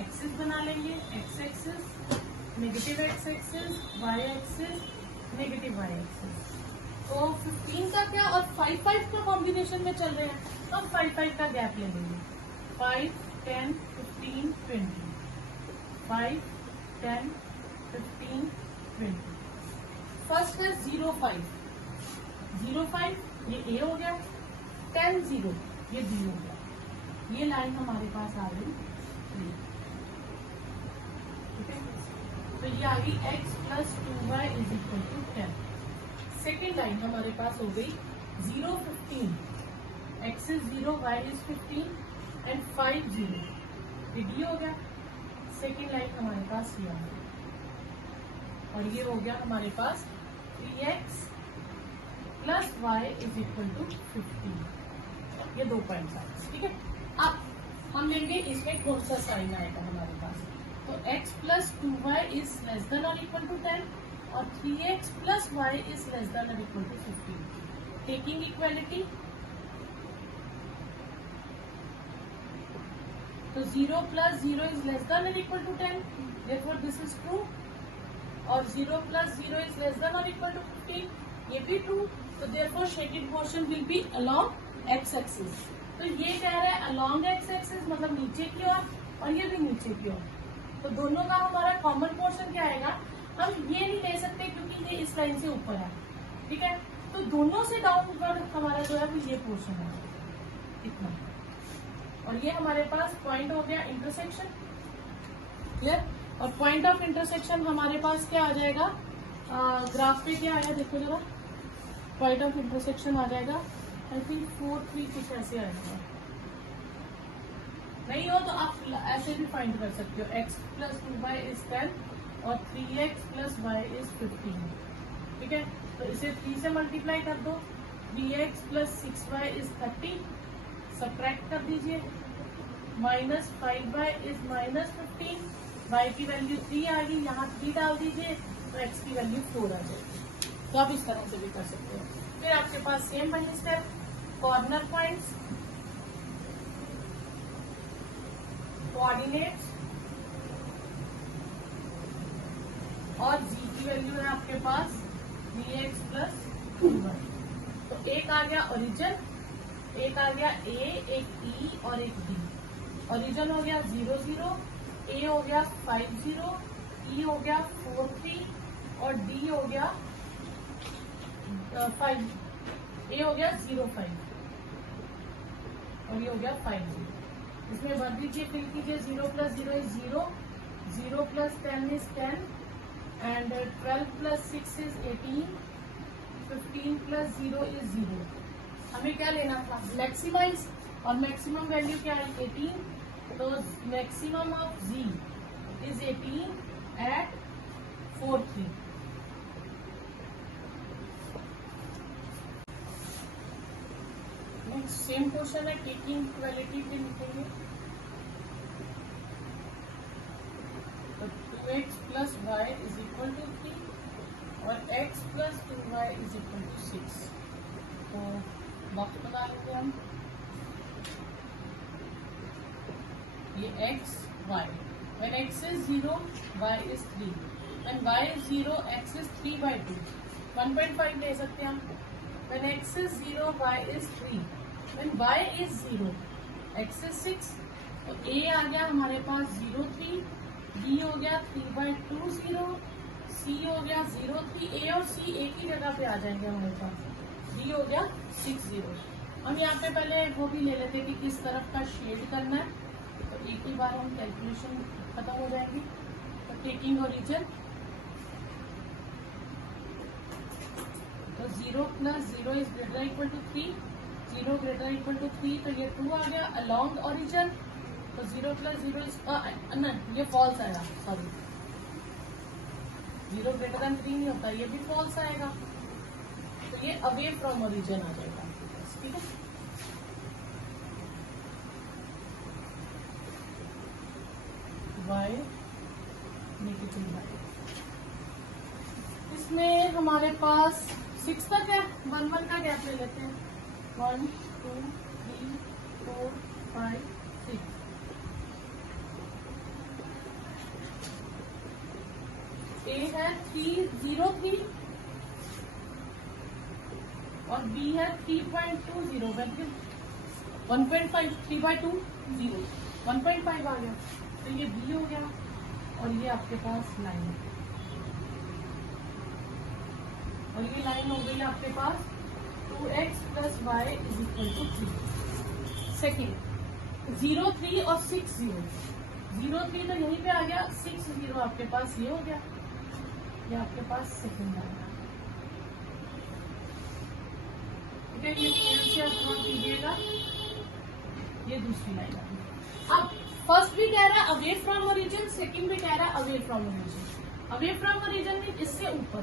एक्सिस बना लेंगे, x axis, negative x axis, y axis, negative y axis. तो 15 का क्या और 5 5 का कॉम्बिनेशन में चल रहे हैं, तो हम 5 5 का गैप ले लेंगे। 5 10 15 20, 5 10 15 20। फर्स्ट है 0 5, 0 5 ये ए हो गया, 10 0 ये बी हो गया। ये लाइन हमारे पास आ गई। ठीक है, तो ये आ गई x plus 2y is equal to 10। Second line हमारे पास हो गई 0 15, x is 0 y is 15 and 5 0 ये डी हो गया। सेकेंड लाइन हमारे पास ये आ गई और ये हो गया हमारे पास 3x plus y is equal to 15। ये 2 पॉइंट्स आए। ठीक है, अब हम लेंगे इसमें कौन सा साइन आएगा हमारे पास। तो x plus 2y is less than और इक्वल टू 10 और 3x plus y is less than और इक्वल टू 15। टेकिंग इक्वालिटी, तो 0 प्लस 0 इज लेस देन और equal to 10, therefore this is true. और 0 प्लस 0 इज लेस देन और इक्वल टू 15, ये भी ट्रू। तो therefore shaded portion will be along x axis. तो ये कह रहा है अलोंग एक्स एक्सिस मतलब नीचे की ओर और ये भी नीचे की ओर। तो दोनों का हमारा कॉमन पोर्शन क्या आएगा, हम ये नहीं ले सकते क्योंकि ये इस लाइन से ऊपर है। ठीक है, तो दोनों से डाउनवर्ड हमारा जो है वो ये पोर्शन है इतना। और ये हमारे पास पॉइंट हो गया इंटरसेक्शन। क्लियर। और पॉइंट ऑफ इंटरसेक्शन हमारे पास क्या आ जाएगा, ग्राफ पे क्या आया देखो जरा, पॉइंट ऑफ इंटरसेक्शन आ जाएगा आई थिंक 4 3 कुछ ऐसे आएगा। नहीं हो तो आप ऐसे भी फाइंड कर सकते हो, x प्लस 2y इज 10 और 3x प्लस y इज 15। ठीक है, तो इसे 3 से मल्टीप्लाई कर दो, 3x plus 6y is 30, subtract कर दीजिए, minus 5y is minus 15, y की वैल्यू 3 आ गई, यहाँ 3 डाल दीजिए तो x की वैल्यू 4 आ जाएगी। तो आप इस तरह से भी कर सकते हो। फिर आपके पास सेम वही स्टेप, कॉर्नर पॉइंट्स, कोऑर्डिनेट्स और g की वैल्यू है आपके पास 3x प्लस 2y। तो एक आ गया ओरिजिन, एक आ गया a, एक e और एक d। ओरिजिन हो गया 0 0, a हो गया 5 0, e हो गया 4 3 और d हो गया 5, a हो गया 0 5 और ये हो गया 5 0। इसमें भर दीजिए, फिल कीजिए, 0 plus 0 is 0, 0 plus 10 is 10 and 12 plus 6 is 18, 15 plus 0 is 0। हमें क्या लेना था, मैक्सिमाइज, और मैक्सिमम वैल्यू क्या है 18, तो maximum of z is 18 at 4 3। Next same question है, टेकिंग इक्वालिटी पे लिखेंगे, तो 2x plus y is equal to 3 और x plus 2y is equal to 6। तो बॉक्स बना लेंगे हम, ये x y, when x is 0 y is 3, when y is 0 x is 3 by 2, 1.5 ले सकते हैं हम, when x is 0 y is 3, when y is 0 x is 6, तो a आ गया हमारे पास 0 3, b हो गया 3 by 2 0, c हो गया 0 3, a और c एक ही जगह पे आ जाएंगे हमारे पास, d हो गया 6 0। हम यहाँ पे पहले वो भी ले लेते कि किस तरफ का शेड करना है, तो एक ही बार हम कैलकुलेशन खत्म हो जाएगी। तो टेकिंग ओरिजिन, तो 0 plus 0 is greater equal to 3, 0 greater equal to 3, तो ये 2 आ गया अलोंग ओरिजिन, तो 0 प्लस 0 इज नहीं, ये फॉल्स आएगा, सॉरी 0 ग्रेटर देन 3 नहीं होता, ये भी फॉल्स आएगा, तो ये अवे फ्रॉम ओरिजिन आ जाएगा, ठीक है। y नेगेटिव y, इसमें हमारे पास 6 तक है, 1 1 का गैप ले लेते हैं, 1 2 3 4 5 6। a है 3 0 3 और b है 3.20, वैल्यू 1.5, 3 by 2 0, 1.5 आ गया, तो ये b हो गया और ये आपके पास लाइन है, और ये लाइन हो गई आपके पास 2x plus y is equal to 3। Second 0 3 और 6 0, 0 3 तो यहीं पे आ गया, 6 0 आपके पास ये हो गया, ये आपके पास सेकेंड आ गया, ठीक है। ये स्केल से आप ड्रॉ कीजिएगा, ये दूसरी लाइन आ गई। अब फर्स्ट भी कह रहा है अवे फ्रॉम ओरिजिन, सेकंड भी कह रहा है away from origin. Away from origin में इससे ऊपर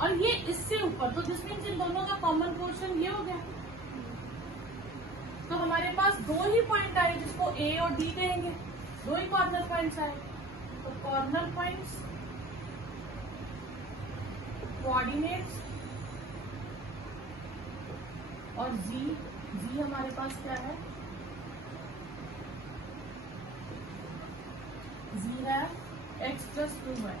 और ये इससे ऊपर, तो दिस मीन्स इन दोनों का कॉमन पोर्शन ये हो गया, तो हमारे पास 2 ही पॉइंट आए जिसको ए और डी कहेंगे, 2 ही कॉर्नर पॉइंट्स आए, तो कॉर्नर पॉइंट्स, कोऑर्डिनेट्स और जी हमारे पास क्या है, जी है x प्लस 2y।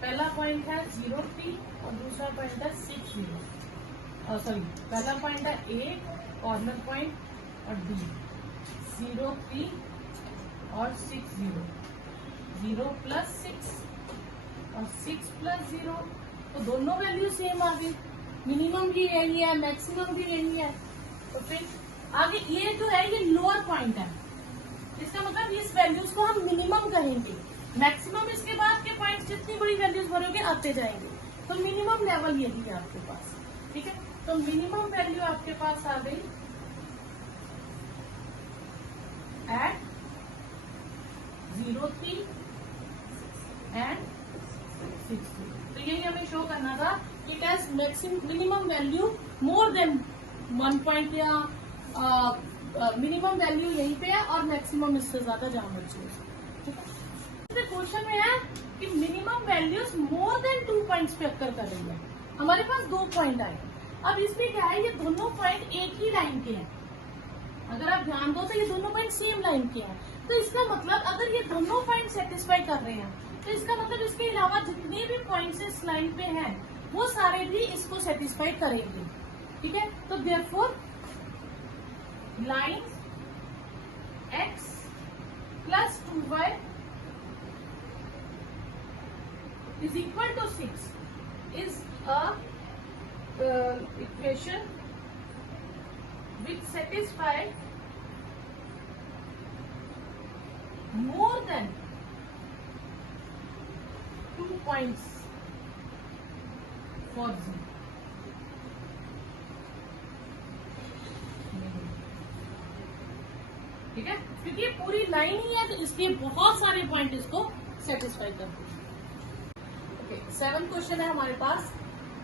पहला पॉइंट है 0 3 और दूसरा पॉइंट है 6 0, सॉरी पहला पॉइंट है a कॉर्नर पॉइंट और d 0 3 और 6 0, 0 प्लस 6 और 6 प्लस 0, तो दोनों वैल्यू सेम आ गई, मिनिमम भी यही है, मैक्सिमम भी यही है, तो फिर आगे ये जो है ये लोअर पॉइंट है, इसका मतलब इस वैल्यूज को हम मिनिमम कहेंगे, मैक्सिमम इसके बाद के पॉइंट्स जितनी बड़ी वैल्यूज भरोगे आते जाएंगे, तो मिनिमम लेवल यही है आपके पास, ठीक है। तो मिनिमम वैल्यू आपके पास आ गई at 0 3 and 6 minimum value more than 1 point या मिनिमम वैल्यू यहीं पे है और मैक्सिमम इससे ज्यादा जहां मर्जी हो। ठीक है, क्वेश्चन में है कि minimum values more than 2 points पे अक्कर कर रही है। हमारे पास 2 पॉइंट आए। अब इसमें क्या है, ये दोनों पॉइंट एक ही लाइन के हैं। अगर आप ध्यान दो तो ये दोनों पॉइंट सेम लाइन के हैं। तो इसका मतलब अगर ये दोनों पॉइंट सेटिस्फाई कर रहे हैं तो इसका मतलब इसके अलावा जितने भी पॉइंट्स इस लाइन पे हैं वो सारे भी इसको सेटिस्फाई करेंगे। ठीक है, तो therefore line x plus 2y is equal to 6 is a equation which satisfy more than 2 points for z। ठीक है, क्योंकि ये पूरी लाइन ही है तो इसलिए बहुत सारे पॉइंट इसको सेटिस्फाई करते हैं। 7 क्वेश्चन है हमारे पास।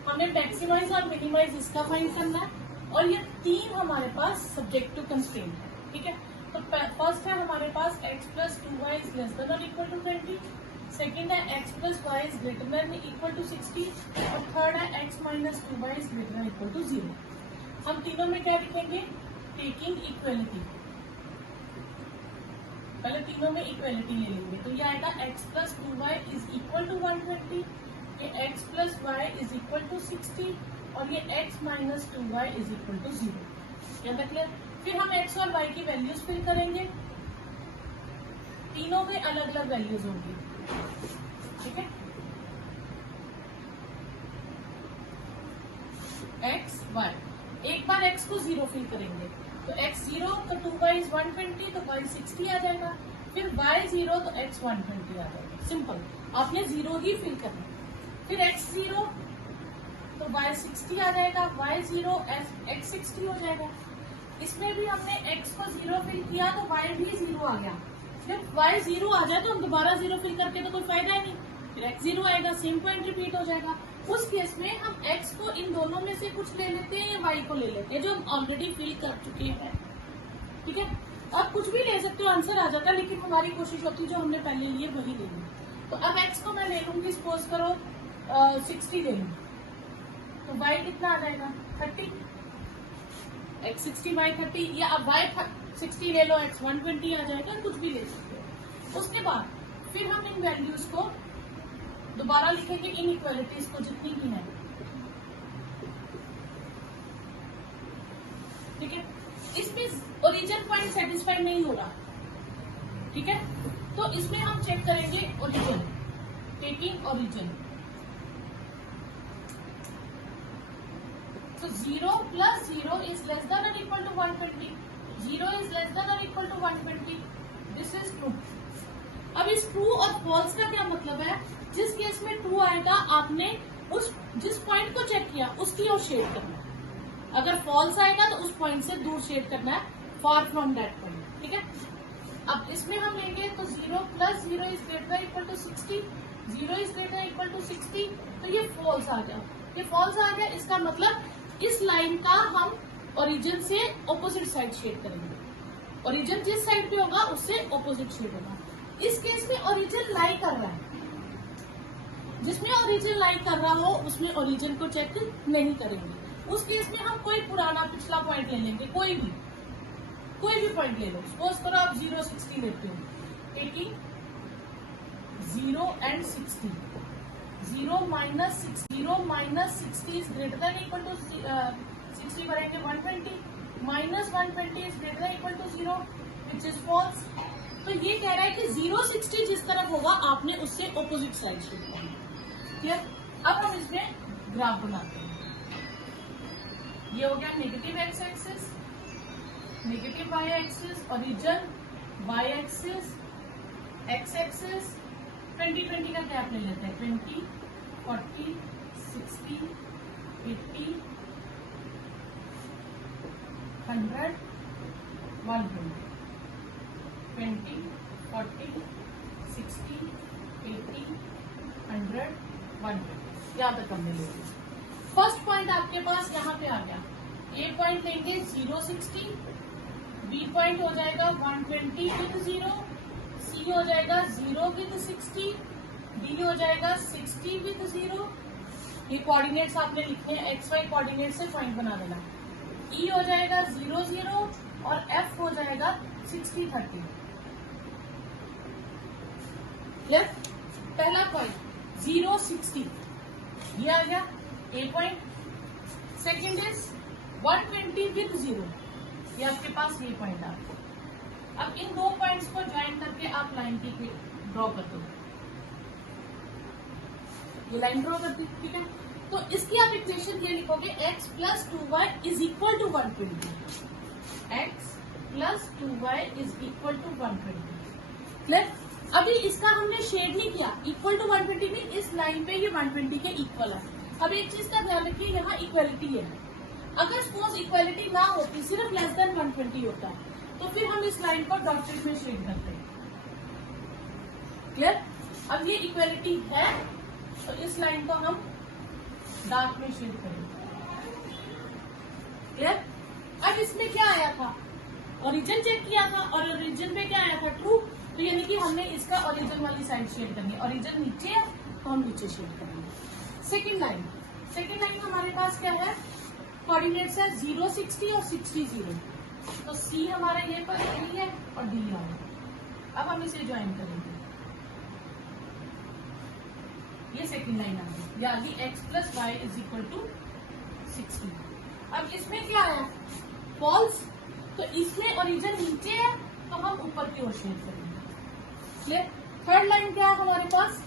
हमें मैक्सिमाइज और मिनिमाइज इसका फाइंड करना है और ये 3 हमारे पास सब्जेक्टिव कंस्ट्रेंट है। ठीक है, तो फर्स्ट है हमारे पास x plus 2y is less than और इक्वल टू 20, सेकेंड है x plus y is greater than equal to 60 और थर्ड है x minus 2y is greater than equal to 0। हम तीनों में क्या लिखेंगे, टेकिंग इक्वेलिटी। पहले तीनों में इक्वेलिटी ले लेंगे तो ये आएगा x plus 2y is equal to 120, ये x plus y is equal to 60 और ये x minus 2y is equal to 0। याद रखिए। फिर हम x और y की वैल्यूज फिल करेंगे, तीनों में अलग अलग वैल्यूज होंगी। ठीक है, x y, एक बार x को 0 फिल करेंगे तो x 0 तो 2y इज 120 तो y 60 आ जाएगा, फिर y 0 तो x 120 आ जाएगा। सिंपल, आपने 0 ही फिल करना। फिर x 0 तो y 60 आ जाएगा, y 0 x 60 हो जाएगा। इसमें भी हमने x को 0 फिल किया तो y भी 0 आ गया। जब y 0 आ जाए तो हम दोबारा 0 फिल करके तो कोई फायदा ही नहीं, फिर x 0 आएगा, सेम पॉइंट रिपीट हो जाएगा। उस केस में हम x को इन दोनों में से कुछ ले लेते हैं या y को ले लेते हैं जो हम ऑलरेडी फिल कर चुके हैं। ठीक है, आप कुछ भी ले सकते हो, आंसर आ जाता है, लेकिन हमारी कोशिश होती है जो हमने पहले लिए वही लेंगे। तो अब x को मैं ले लूंगी, सपोज करो 60 ले लूँ तो y कितना आ जाएगा 30, x 60 y 30, या अब y 60 ले लो x 120 आ जाएगा, कुछ भी ले सकते हो। उसके बाद फिर हम इन वैल्यूज को दोबारा लिखेंगे, इन इक्वालिटीज को जितनी भी है। ठीक है, इसमें ओरिजिन पॉइंट सेटिस्फाई नहीं हो रहा। ठीक है, तो इसमें हम चेक करेंगे ओरिजिन, टेकिंग ओरिजिन। तो 0 प्लस 0 इज लेस देन और equal to 120, 0 is less than और equal to 120, this is true. अब इस ट्रू और फॉल्स का क्या मतलब है, जिस केस में ट्रू आएगा आपने उस जिस पॉइंट को चेक किया उसकी ओर शेड करना है, अगर फॉल्स आएगा तो उस पॉइंट से दूर शेड करना है, फार फ्रॉम दैट पॉइंट। ठीक है, अब इसमें हम लेंगे तो 0 plus 0 is greater equal to 60, 0 is greater equal to 60, तो ये फॉल्स आ गया। ये फॉल्स आ गया, इसका मतलब इस लाइन का हम ओरिजिन से ऑपोजिट साइड शेड करेंगे। ओरिजिन जिस साइड पे होगा उससे ऑपोजिट शेड होगा। इस केस में ओरिजिन लाई कर रहा है, जिसमें ओरिजिन लाई कर रहा हो उसमें ओरिजिन को चेक नहीं करेंगे। उस केस में हम कोई पुराना पिछला पॉइंट ले लेंगे, कोई भी पॉइंट ले लो। सपोज करो आप 0 60 लेते हो, taking 0 and 60, 0 minus 60 is greater than equal to 60 करेंगे 120, minus 120 is greater than equal to 0 which is false. तो ये कह रहा है कि 0 60 जिस तरफ होगा आपने उससे ऑपोजिट साइड शेड करना। क्लियर, अब हम इसमें ग्राफ बनाते हैं। ये हो गया negative x axis, negative y axis, origin y axis, x axis, 20-20 का गैप ले लेते हैं, 20, 40, 60, 80, 100, 120, 20, 40, 60, 80, 100, 120, यहाँ तक हमने ले लिया। फर्स्ट पॉइंट आपके पास यहाँ पे आ गया, ए पॉइंट लेंगे 0 60, बी पॉइंट हो जाएगा 120 विद 0, सी हो जाएगा 0 विद 60, डी हो जाएगा 60 विद 0। ये कोऑर्डिनेट्स आपने लिखे हैं, एक्स वाई कोऑर्डिनेट से पॉइंट बना देना। ई हो जाएगा 0 0 और एफ हो जाएगा 60 30। लेफ्ट पहला पॉइंट 0 60 ये आ गया ए पॉइंट। सेकेंड इज 120 विद 0, ये आपके पास ये पॉइंट आ गया। अब इन दो पॉइंट्स को ज्वाइन करके आप लाइन की ड्रॉ कर दो, ये लाइन ड्रॉ कर दी, ठीक है। तो इसकी आप इक्वेशन ये लिखोगे x plus 2y is equal to 120, x plus 2y is equal to 120। Clear? अभी इसका हमने शेड नहीं किया, इक्वल टू 120 में इस लाइन पे ये 120 के इक्वल है। अब एक चीज का ध्यान रखिए, यहाँ इक्वलिटी है। अगर सपोज इक्वलिटी ना होती, सिर्फ लेस देन 120 होता है, तो फिर हम इस लाइन को डॉटेड में शेड करते हैं। क्लियर? अब ये इक्वलिटी है तो इस लाइन को हम डार्क में शेड करेंगे। क्लियर? अब इसमें क्या आया था, ओरिजिन चेक किया था और ओरिजिन में क्या आया था, ट्रू। तो यानी कि हमने इसका ओरिजिन वाली साइड शेड करनी है। ओरिजिन नीचे है तो हम नीचे शेड करेंगे। सेकेंड लाइन हमारे पास क्या है, कोऑर्डिनेट्स है 0 60 और 60 0। तो सी हमारे ये पर यही है और डी हमारा। अब हम इसे ज्वाइन करेंगे, ये सेकेंड लाइन आ गई, या x plus y is equal to 60। अब इसमें क्या है, फॉल्स, तो इसमें ओरिजिन नीचे है तो हम ऊपर की ओर शेड करेंगे। थर्ड लाइन क्या है हमारे पास,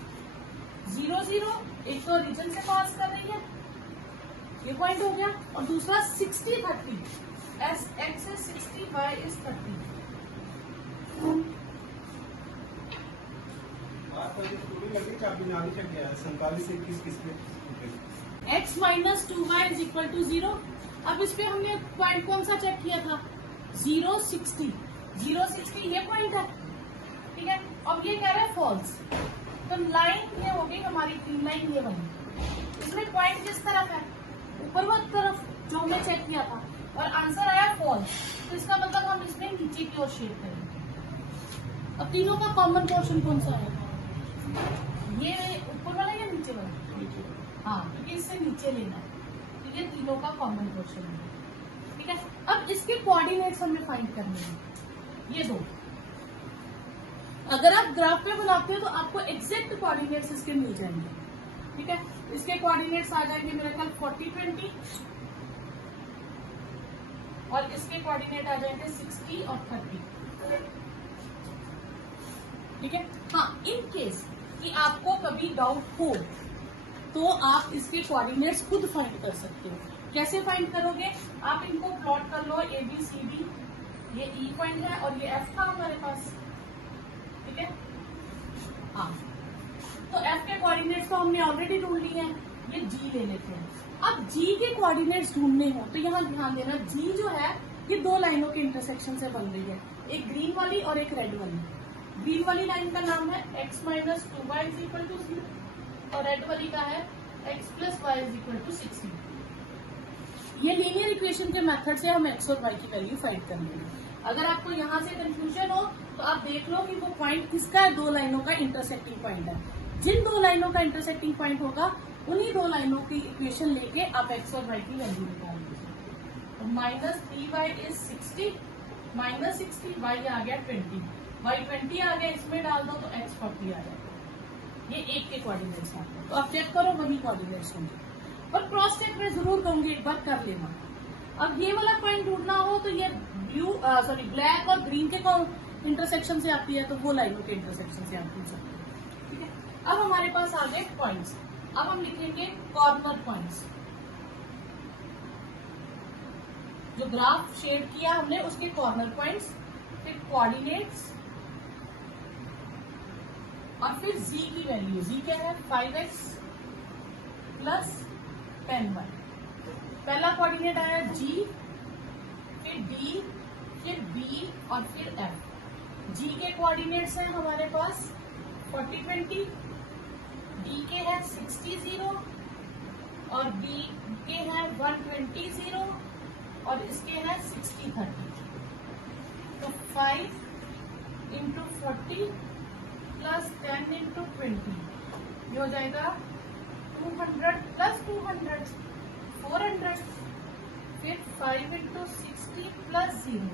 0 0, एक तो ओरिजिन से पास कर रही है, ये पॉइंट हो गया, और दूसरा 60 30, as x is 60 y is 30। x minus 2y is equal to 0। अब इस पे हमने पॉइंट कौन सा चेक किया था, 0 60 ये पॉइंट है, ठीक है। अब ये कह रहा है फॉल्स, तो लाइन ये हो गई हमारी तीन लाइन ये बनी। इसमें पॉइंट किस तरफ है, ऊपर वाली तरफ जो हमने चेक किया था, और आंसर आया फॉल्स। तो इसका मतलब हम इसमें नीचे की ओर शेड करेंगे। अब तीनों का कॉमन पोर्शन कौन सा है, ये ऊपर वाला या नीचे वाला, हाँ, क्योंकि इससे नीचे लेना है, तो ये तीनों का कॉमन पोर्शन है, ठीक है। अब इसके कोऑर्डिनेट्स हमें फाइंड करने हैं, ये दो। अगर आप ग्राफ पे बनाते हो तो आपको एग्जैक्ट कोऑर्डिनेट्स इसके मिल जाएंगे, ठीक है। इसके कोऑर्डिनेट्स आ जाएंगे मेरे ख्याल 40 20, और इसके कोऑर्डिनेट आ जाएंगे 60 और 30, ठीक है। हाँ, इन केस कि आपको कभी डाउट हो तो आप इसके कोऑर्डिनेट्स खुद फाइंड कर सकते हो। कैसे फाइंड करोगे, आप इनको प्लॉट कर लो, ए बी सी डी, ये ई पॉइंट है और ये एफ था हमारे पास, ठीक है। हाँ, तो एफ के कोऑर्डिनेट्स तो हमने ऑलरेडी ढूंढ लिए हैं, ये जी ले लेते हैं। अब जी के कोऑर्डिनेट्स ढूंढने हो तो यहाँ ध्यान देना, जी जो है ये दो लाइनों के इंटरसेक्शन से बन रही है, एक ग्रीन वाली और एक रेड वाली। ग्रीन वाली लाइन का नाम है x minus 2y is equal to 0 और रेड वाली का है x plus y is equal to 60। ये लीनियर इक्वेशन के मेथड से हम x और y की वैल्यू फाइंड कर लेंगे। अगर आपको यहाँ से कंफ्यूजन हो तो आप देख लो कि वो पॉइंट किसका है, दो लाइनों का इंटरसेक्टिंग पॉइंट है। जिन दो लाइनों का इंटरसेक्टिंग पॉइंट होगा उन्हीं दो लाइनों की इक्वेशन लेके आप x और y की वैल्यू निकालेंगे। तो minus 3y is 60, minus 60, y आ गया 20, y 20 आ गया, इसमें डाल दो तो x 40 आ जाएगा। ये एक के कोऑर्डिनेट्स हैं, तो आप चेक करो वही कोऑर्डिनेट्स होंगे, और क्रॉस चेक में जरूर कहूंगी एक बार कर लेना। अब ये वाला पॉइंट ढूंढना हो तो ये ब्लैक और ग्रीन के इंटरसेक्शन से आती है, तो वो लाइनों के इंटरसेक्शन से आप ढूंढ सकते हैं, ठीक है। अब हमारे पास आ गए पॉइंट्स, अब हम लिखेंगे कॉर्नर पॉइंट्स। जो ग्राफ शेड किया हमने उसके कॉर्नर पॉइंट्स, फिर कोऑर्डिनेट्स, और फिर z की वैल्यू। z क्या है, 5x प्लस 10y। पहला कोऑर्डिनेट आया g, फिर d, फिर b और फिर f। g के कोऑर्डिनेट्स हैं हमारे पास 40 20, d के है 60 0, और बी के हैं 120 0 और इसके हैं 60 30। तो 5 इंटू 40 प्लस 10 इंटू 20 ये हो जाएगा 200 प्लस 200 400। फिर 5 इंटू 60 प्लस 0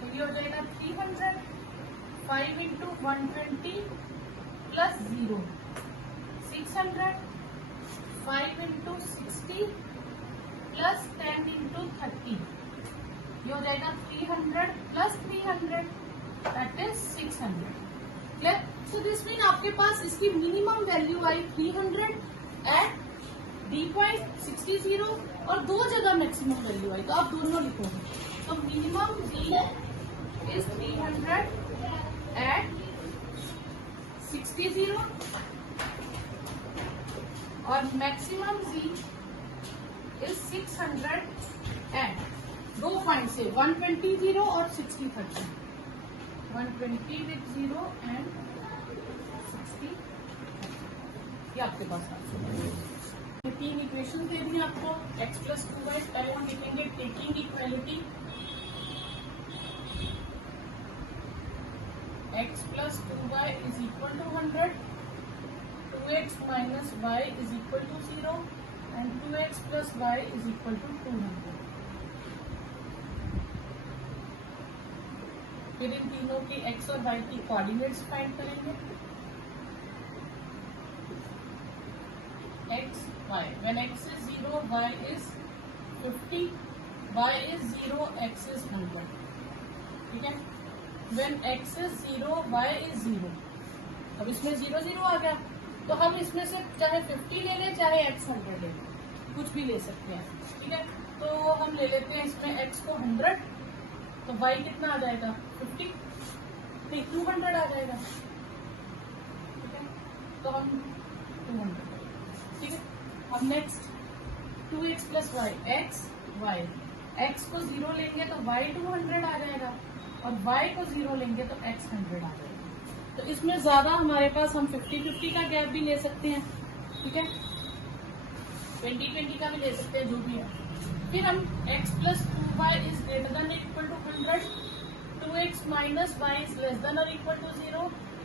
तो ये हो जाएगा 300। 5 into 120 plus 0 600। 5 into 60 plus 10 into 30 ये हो जाएगा 300 plus 300 that is 600। Clear? So this mean आपके पास इसकी मिनिमम वैल्यू आई 300 एट डी पॉइंट 60 0 और दो जगह मैक्सिमम वैल्यू आई, तो आप दोनों लिखोगे। तो मिनिमम डी इज 300 एट 60 0 और maximum z is 600 at 2 point से 120 0 और 60 30। 120 विथ 0 एंड 60 ये आपके पास है। 3 इक्वेशन दे दी आपको x प्लस 2y। पहले हम लिखेंगे taking equality x plus 2y is equal to 100, 2x minus y is equal to 0 and 2x plus y is equal to 200। फिर इन तीनों की x और y की कोऑर्डिनेट्स फाइंड करेंगे। x y when x is 0 y is 50, y is 0 x is 100। ठीक है, when x is 0 y is 0। अब इसमें 0 0 आ गया तो हम इसमें से चाहे 50 ले लें चाहे x 100 ले लें, कुछ भी ले सकते हैं। ठीक है, तो हम ले लेते हैं इसमें x को 100 तो y कितना आ जाएगा 50 नहीं 200 आ जाएगा। ठीक है, तो हम 200। ठीक है, अब next 2x plus y x y x को 0 लेंगे तो y 200 आ जाएगा और y को 0 लेंगे तो x 100 आ जाएगा। तो इसमें ज्यादा हमारे पास हम 50-50 का गैप भी ले सकते हैं। ठीक है, 20-20 का भी ले सकते हैं, जो भी है। फिर हम x plus 2y is greater than equal to 100, 2x minus y is less than और equal to 0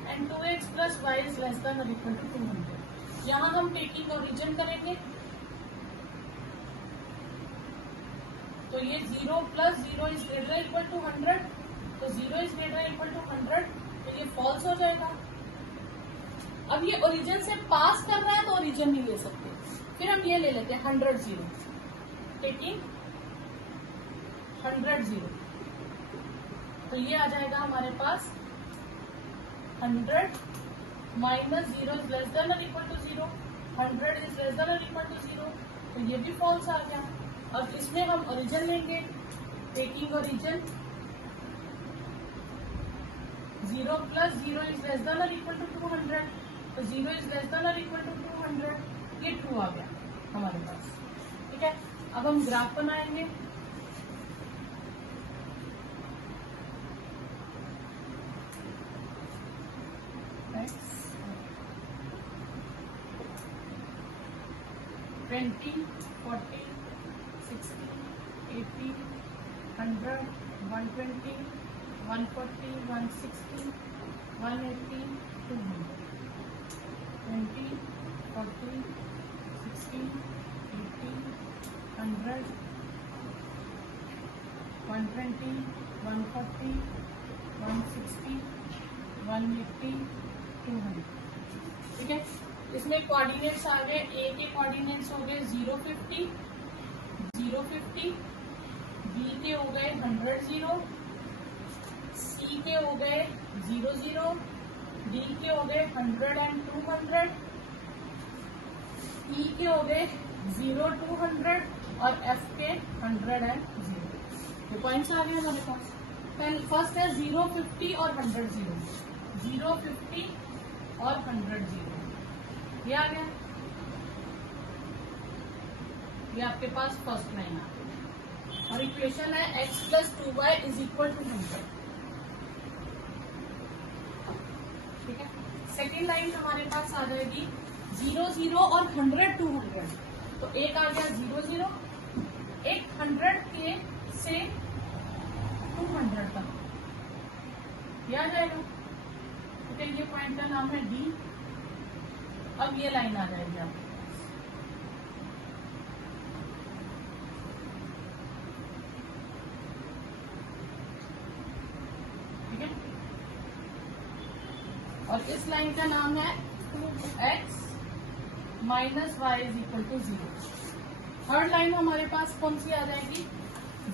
and 2x plus y is less than और इक्वल टू 200। यहाँ हम टेकिंग ओरिजिन करेंगे तो ये 0 plus 0 is greater equal to 100, तो 0 इज ग्रेटर इक्वल टू 100 तो ये फॉल्स हो जाएगा। अब ये ओरिजिन से पास कर रहा है तो ओरिजिन नहीं ले सकते। फिर हम ये ले लेते हैं 100 0, टेकिंग 100 0 तो ये आ जाएगा हमारे पास 100 माइनस 0 इज लेस देन और equal to 0, 100 is less than और इक्वल टू 0 तो ये भी फॉल्स आ गया। अब इसमें हम ओरिजिन लेंगे, taking origin 0 plus 0 is less than और इक्वल टू 200 तो 0 इज लेस देन और इक्वल टू 200 ये ट्रू आ गया हमारे पास। ठीक है, अब हम ग्राफ बनाएंगे। ट्वेंटी 40 60 80 100 120 140 160 180 200 20 40 60 80 100 120 140 160 180 200। ठीक है, इसमें कोऑर्डिनेट्स आ गए। ए के कोऑर्डिनेट्स हो गए 0 50 0 50, बी के हो गए 100 0, सी के हो गए 0 0, डी के हो गए 100 एंड 200, ई के हो गए 0 200 और एफ के 100 एंड 0। ये पॉइंट्स आ गए हमारे पास। फर्स्ट है 0 50 और 100 0, 0 50 और 100 0 ये आ गया। ये आपके पास फर्स्ट लाइन आ गई और इक्वेशन है x plus 2y is equal to 100। ठीक है, सेकेंड लाइन हमारे पास आ जाएगी 0 0 और 100 200 तो एक आ गया 0 0, एक 100 के से 200 तक ये आ जाएगा। तो ये पॉइंट का नाम है डी। अब ये लाइन आ जाएगी आपके पास, ठीक है। और इस लाइन का नाम है 2x minus y is equal to 0। Third line हमारे पास कौन सी आ जाएगी?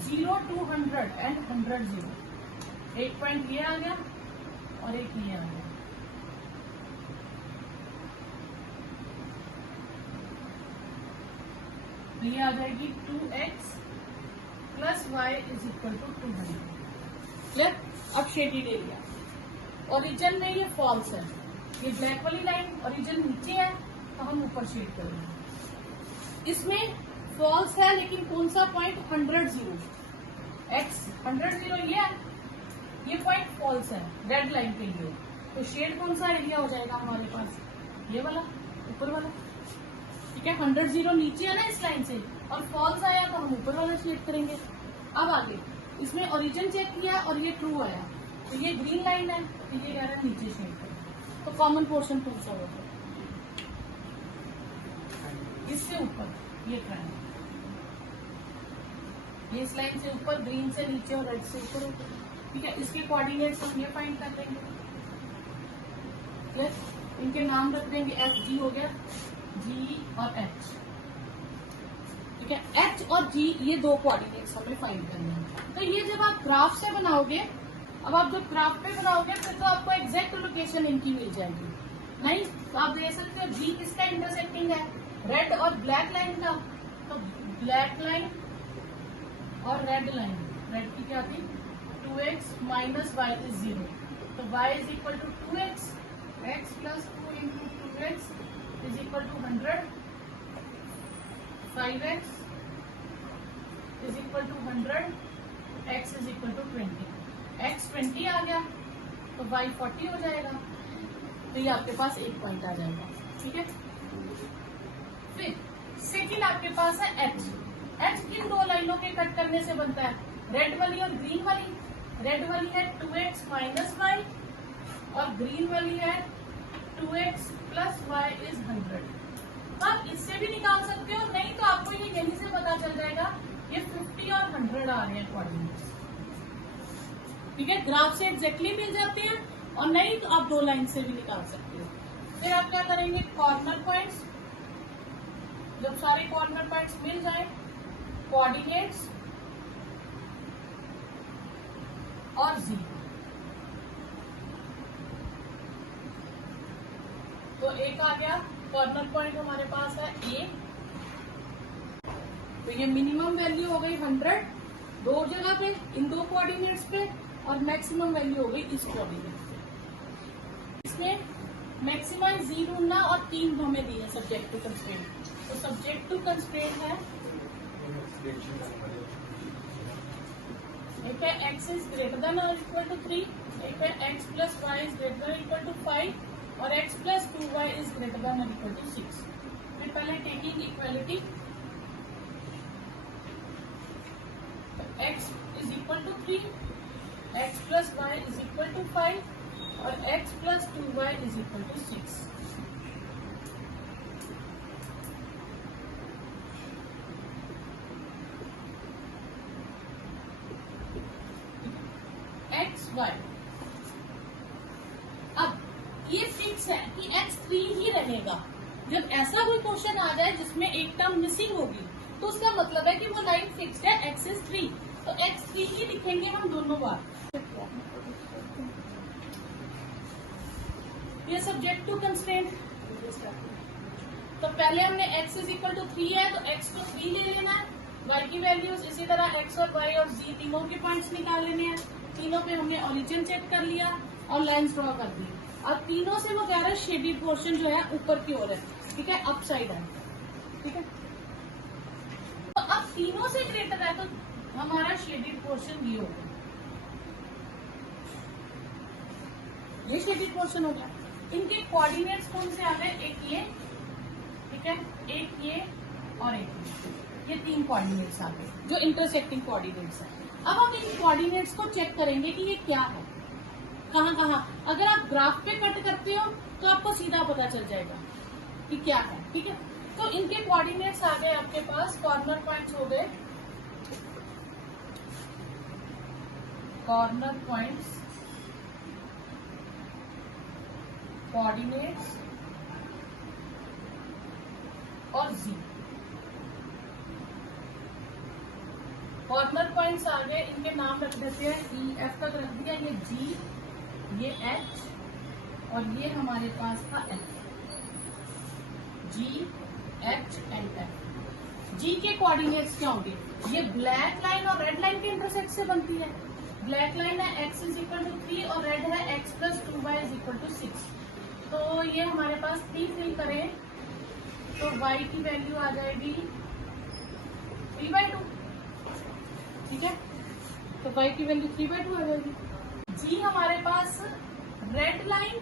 0 to 100 एंड 100 0। एक पॉइंट ये आ गया और एक ये आ गया। तो ये आ जाएगी 2x plus y is equal to 200। Clear? अब शेडेड एरिया, ओरिजिन में ये फॉल्स है, ये ब्लैक वाली लाइन ओरिजिन नीचे है तो हम ऊपर शेड करेंगे। इसमें फॉल्स है लेकिन कौन सा पॉइंट? 100 0, x 100 0 ये पॉइंट फॉल्स है रेड लाइन के लिए। तो शेड कौन सा एरिया हो जाएगा हमारे पास? ये वाला, ऊपर वाला, ठीक है। 100 0 नीचे है ना इस लाइन से, और फॉल्स आया तो हम ऊपर वाला शेड करेंगे। अब आगे इसमें ओरिजिन चेक किया और ये ट्रू आया, तो ये ग्रीन लाइन है तो ये कह रहा है नीचे शेड करें। तो कॉमन पोर्शन कौन सा होगा? इससे ऊपर ये ट्रायंगल, ये इस लाइन से ऊपर, ग्रीन से नीचे और रेड से ऊपर होगा, ठीक है। इसके कोऑर्डिनेट्स हम ये फाइंड कर देंगे। क्लियर? इनके नाम रख देंगे, एफ जी हो गया, जी और एच, ठीक है। एच और जी ये दो कोऑर्डिनेट्स हमें फाइंड करने हैं। तो ये जब आप ग्राफ से बनाओगे, अब आप जब ग्राफ पे बनाओगे फिर तो आपको एग्जैक्ट लोकेशन इनकी मिल जाएगी। नहीं तो आप दे सकते हो जी किसका इंटरसेक्टिंग है? रेड और ब्लैक लाइन का। तो ब्लैक लाइन और रेड लाइन, रेड की क्या थी? 2x minus y is 0। तो y is equal to 2x, x plus 2 into 2x is equal to 100, 5x is equal to 100, x is equal to 20। x 20 आ गया तो y 40 हो जाएगा। तो ये आपके पास एक पॉइंट आ जाएगा, ठीक है। फिर सेकेंड आपके पास है h। h किन दो लाइनों के कट करने से बनता है? रेड वाली और ग्रीन वाली। रेड वाली है 2x माइनस वाई और ग्रीन वाली है 2x प्लस वाई इज 100। आप इससे भी निकाल सकते हो, नहीं तो आपको ये यहीं से पता चल जाएगा ये 50 और 100 आ रहे हैं कोऑर्डिनेट्स, ठीक है। ग्राफ से एग्जैक्टली मिल जाते हैं, और नहीं तो आप दो लाइन से भी निकाल सकते हो। फिर आप क्या करेंगे? कॉर्नर पॉइंट्स, जब सारे कॉर्नर पॉइंट्स मिल जाए, कोऑर्डिनेट्स और जी। तो एक आ गया कॉर्नर पॉइंट हमारे पास है ए, तो ये मिनिमम वैल्यू हो गई 100 दो जगह पे, इन दो कोऑर्डिनेट्स पे, और मैक्सिमम वैल्यू हो गई इस कोऑर्डिनेट पे। इसमें मैक्सिमम 0 ढूंढना और 3 हमें दिए सब्जेक्ट टू कंस्ट्रेंट। तो सब्जेक्ट टू कंस्ट्रेंट है एक पे x इज ग्रेटर देन और इक्वल टू 3, एक पे x plus y is greater than equal to 5 और x plus 2y is greater than और इक्वल टू 6। फिर पहले taking equality, x is equal to 3, x plus y is equal to 5 और x plus 2y is equal to 6। y। अब ये फिक्स है कि x 3 ही रहेगा। जब ऐसा कोई क्वेश्चन आ जाए जिसमें एक टर्म मिसिंग होगी तो उसका मतलब है कि वो लाइन फिक्स्ड है, x इज 3, तो x 3 ही लिखेंगे हम दोनों बार। ये सब्जेक्ट टू कंस्ट्रेंट। तो पहले हमने x इज इक्वल टू 3 है तो x को 3 ले लेना है, y की वैल्यूज इसी तरह x और y और z तीनों के पॉइंट्स निकाल लेने हैं। तीनों पे हमने ओरिजिन चेक कर लिया और लाइंस ड्रॉ कर दी। अब तीनों से वो कह रहा है शेडेड पोर्शन जो है ऊपर की ओर है, ठीक है, अप साइड है, ठीक है। तो अब तीनों से ग्रेटर है तो हमारा शेडेड पोर्शन ये होगा, ये शेडेड पोर्शन हो गया। इनके कोऑर्डिनेट्स कौन से आ गए? एक ये, ठीक है, एक ये और 18। ये 3 कोऑर्डिनेट्स आ गए जो इंटरसेक्टिंग कोऑर्डिनेट्स है। अब हम इन कोऑर्डिनेट्स को चेक करेंगे कि ये क्या है, कहाँ कहाँ। अगर आप ग्राफ पे कट करते हो तो आपको सीधा पता चल जाएगा कि क्या है, ठीक है। तो इनके कोऑर्डिनेट्स आ गए आपके पास, कॉर्नर पॉइंट्स हो गए, कॉर्नर पॉइंट्स, कोऑर्डिनेट्स और जी। कॉर्नर पॉइंट्स आ गए, इनके नाम रख देते हैं, ई एफ तक रख दिया, ये जी, ये एच और ये हमारे पास था F. G, H and F. G के कोऑर्डिनेट्स क्या होंगे, ये ब्लैक लाइन और रेड लाइन के इंटरसेक्ट से बनती है। ब्लैक लाइन है x इज इक्वल टू 3 और रेड है x plus 2y is equal to 6। तो ये हमारे पास 3 फिल करें तो y की वैल्यू आ जाएगी 3/2, ठीक है। तो y की वैल्यू 3/2 आ जाएगी। जी हमारे पास रेड लाइन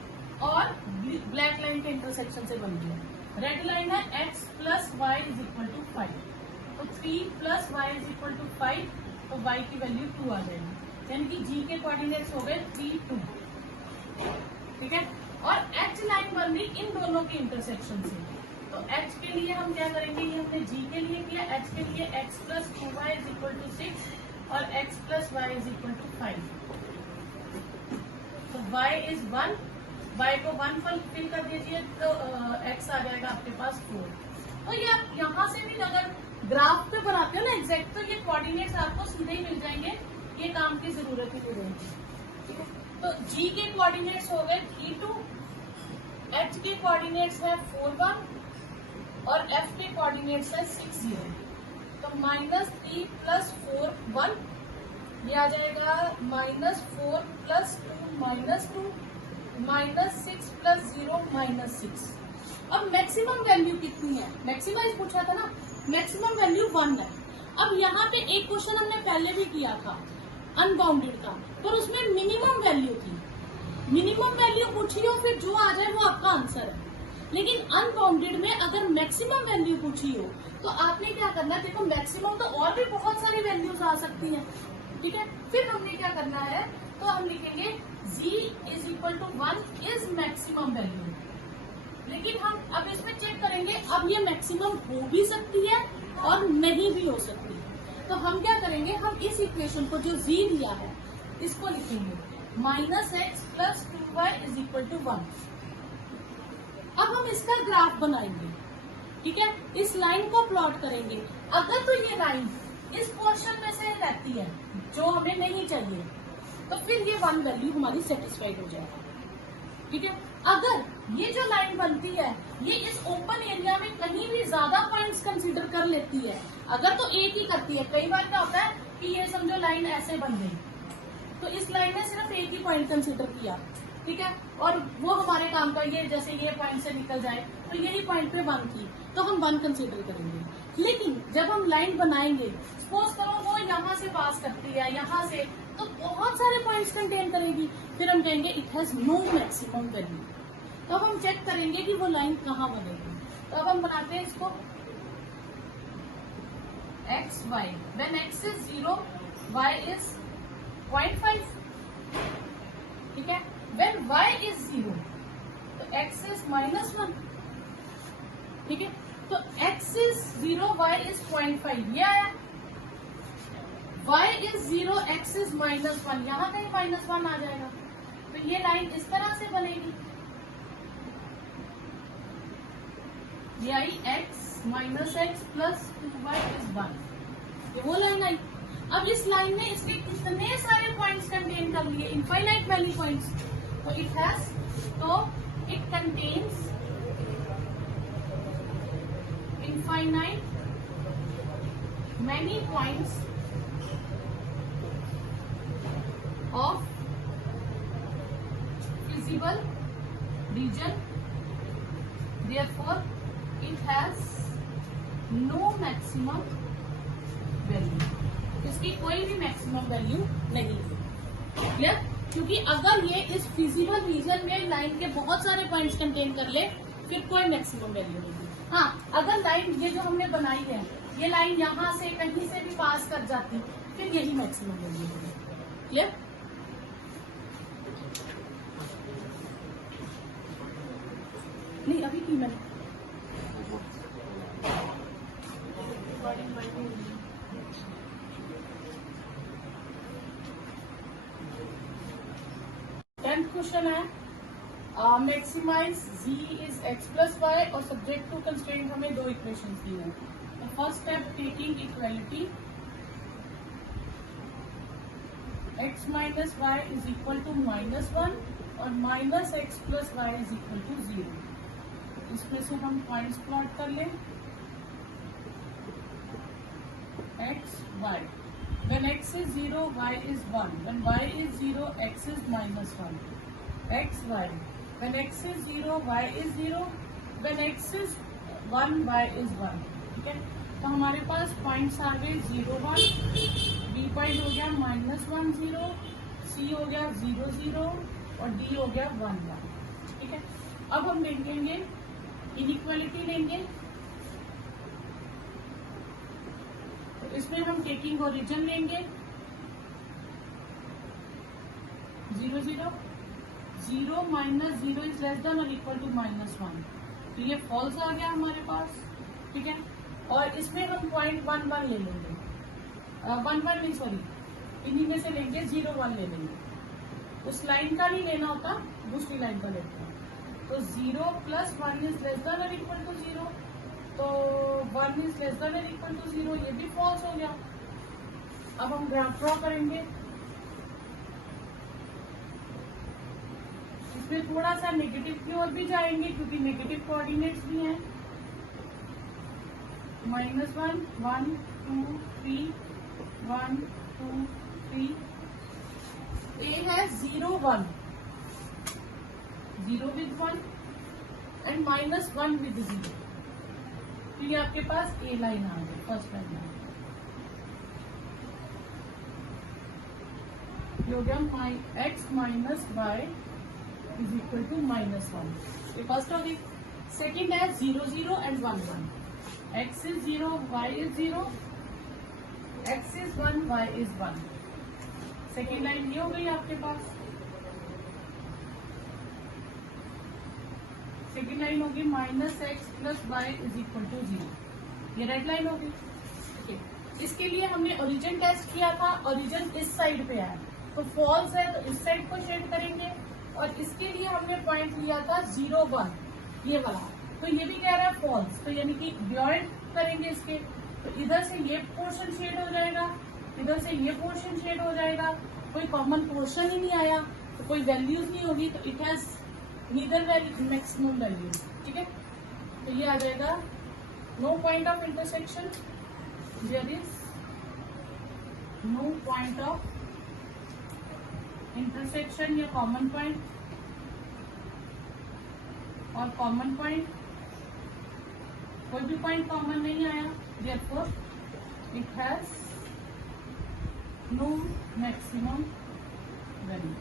और ब्लैक लाइन के इंटरसेक्शन से बन गया। रेड लाइन है x plus y is equal to 5, तो 3 plus y is equal to 5, तो y की वैल्यू 2 आ जाएगी। यानी कि g के कोऑर्डिनेट्स हो गए 3, 2, ठीक है। और h लाइन बन रही इन दोनों के इंटरसेक्शन से, तो h के लिए हम क्या करेंगे, ये हमने g के लिए किया, h के लिए x plus 2y is equal to 6 और x plus y is equal to 5। तो y इज 1, y को 1 पर फिल कर दीजिए तो x आ जाएगा आपके पास 4। तो ये आप यहाँ से भी अगर ग्राफ पे बनाते हो ना एग्जैक्ट, तो ये कोऑर्डिनेट्स आपको सीधे ही मिल जाएंगे, ये काम की जरूरत ही नहीं रहेगी। तो g के कोऑर्डिनेट्स हो गए 3, 2, h के कोऑर्डिनेट्स है 4, 1 और f के कोऑर्डिनेट्स है 6, 0। तो -3 प्लस 4, 1, ये आ जाएगा -4 प्लस 2, -6 प्लस 0, -6। अब मैक्सिमम वैल्यू कितनी है, मैक्सिमाइज पूछा था ना, मैक्सिमम वैल्यू 1 है। अब यहाँ पे एक क्वेश्चन हमने पहले भी किया था अनबाउंडेड का, पर उसमें मिनिमम वैल्यू थी। मिनिमम वैल्यू पूछी हो फिर जो आ जाए वो आपका आंसर है। लेकिन अनबाउंडेड में अगर मैक्सिमम वैल्यू पूछी हो तो आपने क्या करना है, देखो मैक्सिमम तो और भी बहुत सारी वैल्यूज आ सकती हैं, ठीक है। फिर हमने क्या करना है, तो हम लिखेंगे z is equal to 1 is maximum value. लेकिन हम अब इसमें चेक करेंगे, अब ये मैक्सिमम हो भी सकती है और नहीं भी हो सकती। तो हम क्या करेंगे, हम इस इक्वेशन को जो z दिया है इसको लिखेंगे -x plus 2y is equal to 1। अब हम इसका ग्राफ बनाएंगे, ठीक है। इस लाइन को प्लॉट करेंगे। अगर तो ये लाइन इस पोर्शन में से रहती है जो हमें नहीं चाहिए, तो फिर ये 1 वैल्यू हमारी सेटिस्फाइड हो जाएगी, ठीक है। अगर ये जो लाइन बनती है ये इस ओपन एरिया में कहीं भी ज्यादा पॉइंट्स कंसीडर कर लेती है, अगर तो एक ही करती है, कई बार क्या होता है कि ये समझो लाइन ऐसे बन गई, तो इस लाइन ने सिर्फ एक ही पॉइंट कंसीडर किया, ठीक है, और वो हमारे काम का, ये जैसे ये पॉइंट से निकल जाए तो यही पॉइंट पे 1 की, तो हम 1 कंसीडर करेंगे। लेकिन जब हम लाइन बनाएंगे, सपोज करो वो यहाँ से पास करती है, यहाँ से, तो बहुत सारे पॉइंट्स कंटेन करेगी, फिर हम कहेंगे it has no maximum value. तो अब हम चेक करेंगे कि वो लाइन कहाँ बनेगी। तो अब हम बनाते हैं इसको x, y, when x is 0, y is 0.5, ठीक है। when y is 0, तो x is -1, ठीक है। तो x is 0, y is 0.5, ये आया। y is 0, x is -1, यहाँ कहीं -1 आ जाएगा, तो ये लाइन इस तरह से बनेगी, ये आई x -x plus 2y is 1, ये वो लाइन आई। अब इस लाइन ने इसके कितने सारे पॉइंट्स कंटेन कर लिए, इनफाइनाइट मैनी पॉइंट्स, तो it contains infinite many points of feasible region, therefore it has no maximum value, इसकी कोई भी मैक्सिमम वैल्यू नहीं है, क्लियर। क्योंकि अगर ये इस फिजिबल रीजन में लाइन के बहुत सारे पॉइंट्स कंटेन कर ले फिर कोई मैक्सिमम वैल्यू नहीं है। हाँ, अगर लाइन ये जो हमने बनाई है, ये लाइन यहाँ से कहीं से भी पास कर जाती, फिर यही मैक्सिमम वैल्यू होगी। क्लियर? नहीं अभी की मैंने क्वेश्चन है, maximize z is x plus y और सब्जेक्ट टू कंस्ट्रेंट हमें दो इक्वेशन दी है। तो first step taking equality x minus y is equal to -1 और minus x plus y is equal to 0। इसमें से हम पॉइंट्स प्लॉट कर लें। x y when x is 0 y is 1, when y is 0 x is -1, x y when x is 0 y is 0, when x is 1 y is 1। ठीक है, तो हमारे पास पॉइंट्स आ गए 0 1, b पॉइंट हो गया -1 0, c हो गया 0 0 और d हो गया 1 1। ठीक है, अब हम देखेंगे इनइक्वालिटी लेंगे। तो इसमें हम टेकिंग ओरिजिन लेंगे 0 0 0 माइनस 0 इज लेस देन और इक्वल टू -1, तो ये फॉल्स आ गया हमारे पास। ठीक है, और इसमें हम पॉइंट 1 1 ले लेंगे, 1 1 नहीं सॉरी, इन्हीं में से लेंगे 0 1 ले लेंगे। उस लाइन का नहीं लेना होता, दूसरी लाइन का लेते हैं। तो 0 प्लस 1 इज लेस देन और इक्वल टू 0, तो 1 इज लेस देन और इक्वल टू 0, ये भी फॉल्स हो गया। अब हम ग्राफ ड्रॉ करेंगे। इसमें थोड़ा सा नेगेटिव की ओर भी जाएंगे क्योंकि नेगेटिव कोऑर्डिनेट्स भी हैं। -1 1 2 3 1 2 3, ए है 0 1 0 with 1 एंड -1 with 0, तो ये आपके पास ए लाइन आ गई, फर्स्ट लाइन आ गई। ये हो गया x minus y is equal to -1, ये फर्स्ट हो गई। सेकेंड है 0 0 and 1 1, x is 0 y is 0, x is 1 y is 1। Second line ये हो गई आपके पास। सेकेंड लाइन होगी -x plus y is equal to 0, ये रेड लाइन होगी। ठीक है, इसके लिए हमने ओरिजिन टेस्ट किया था, ओरिजिन इस साइड पे है तो फॉल्स है, तो इस साइड को शेड करेंगे। और इसके लिए हमने पॉइंट लिया था 0 1, ये वाला, तो ये भी कह रहा है फॉल्स, तो यानी कि बियॉन्ड करेंगे इसके, तो इधर से ये पोर्शन शेड हो जाएगा, इधर से ये पोर्शन शेड हो जाएगा, कोई कॉमन पोर्शन ही नहीं आया, तो कोई वैल्यूज नहीं होगी, तो it has neither value maximum value. ठीक है, तो ये आ जाएगा no point of intersection, there is no point of intersection या कॉमन पॉइंट, और कॉमन पॉइंट कोई भी पॉइंट कॉमन नहीं आया, therefore it has no maximum value.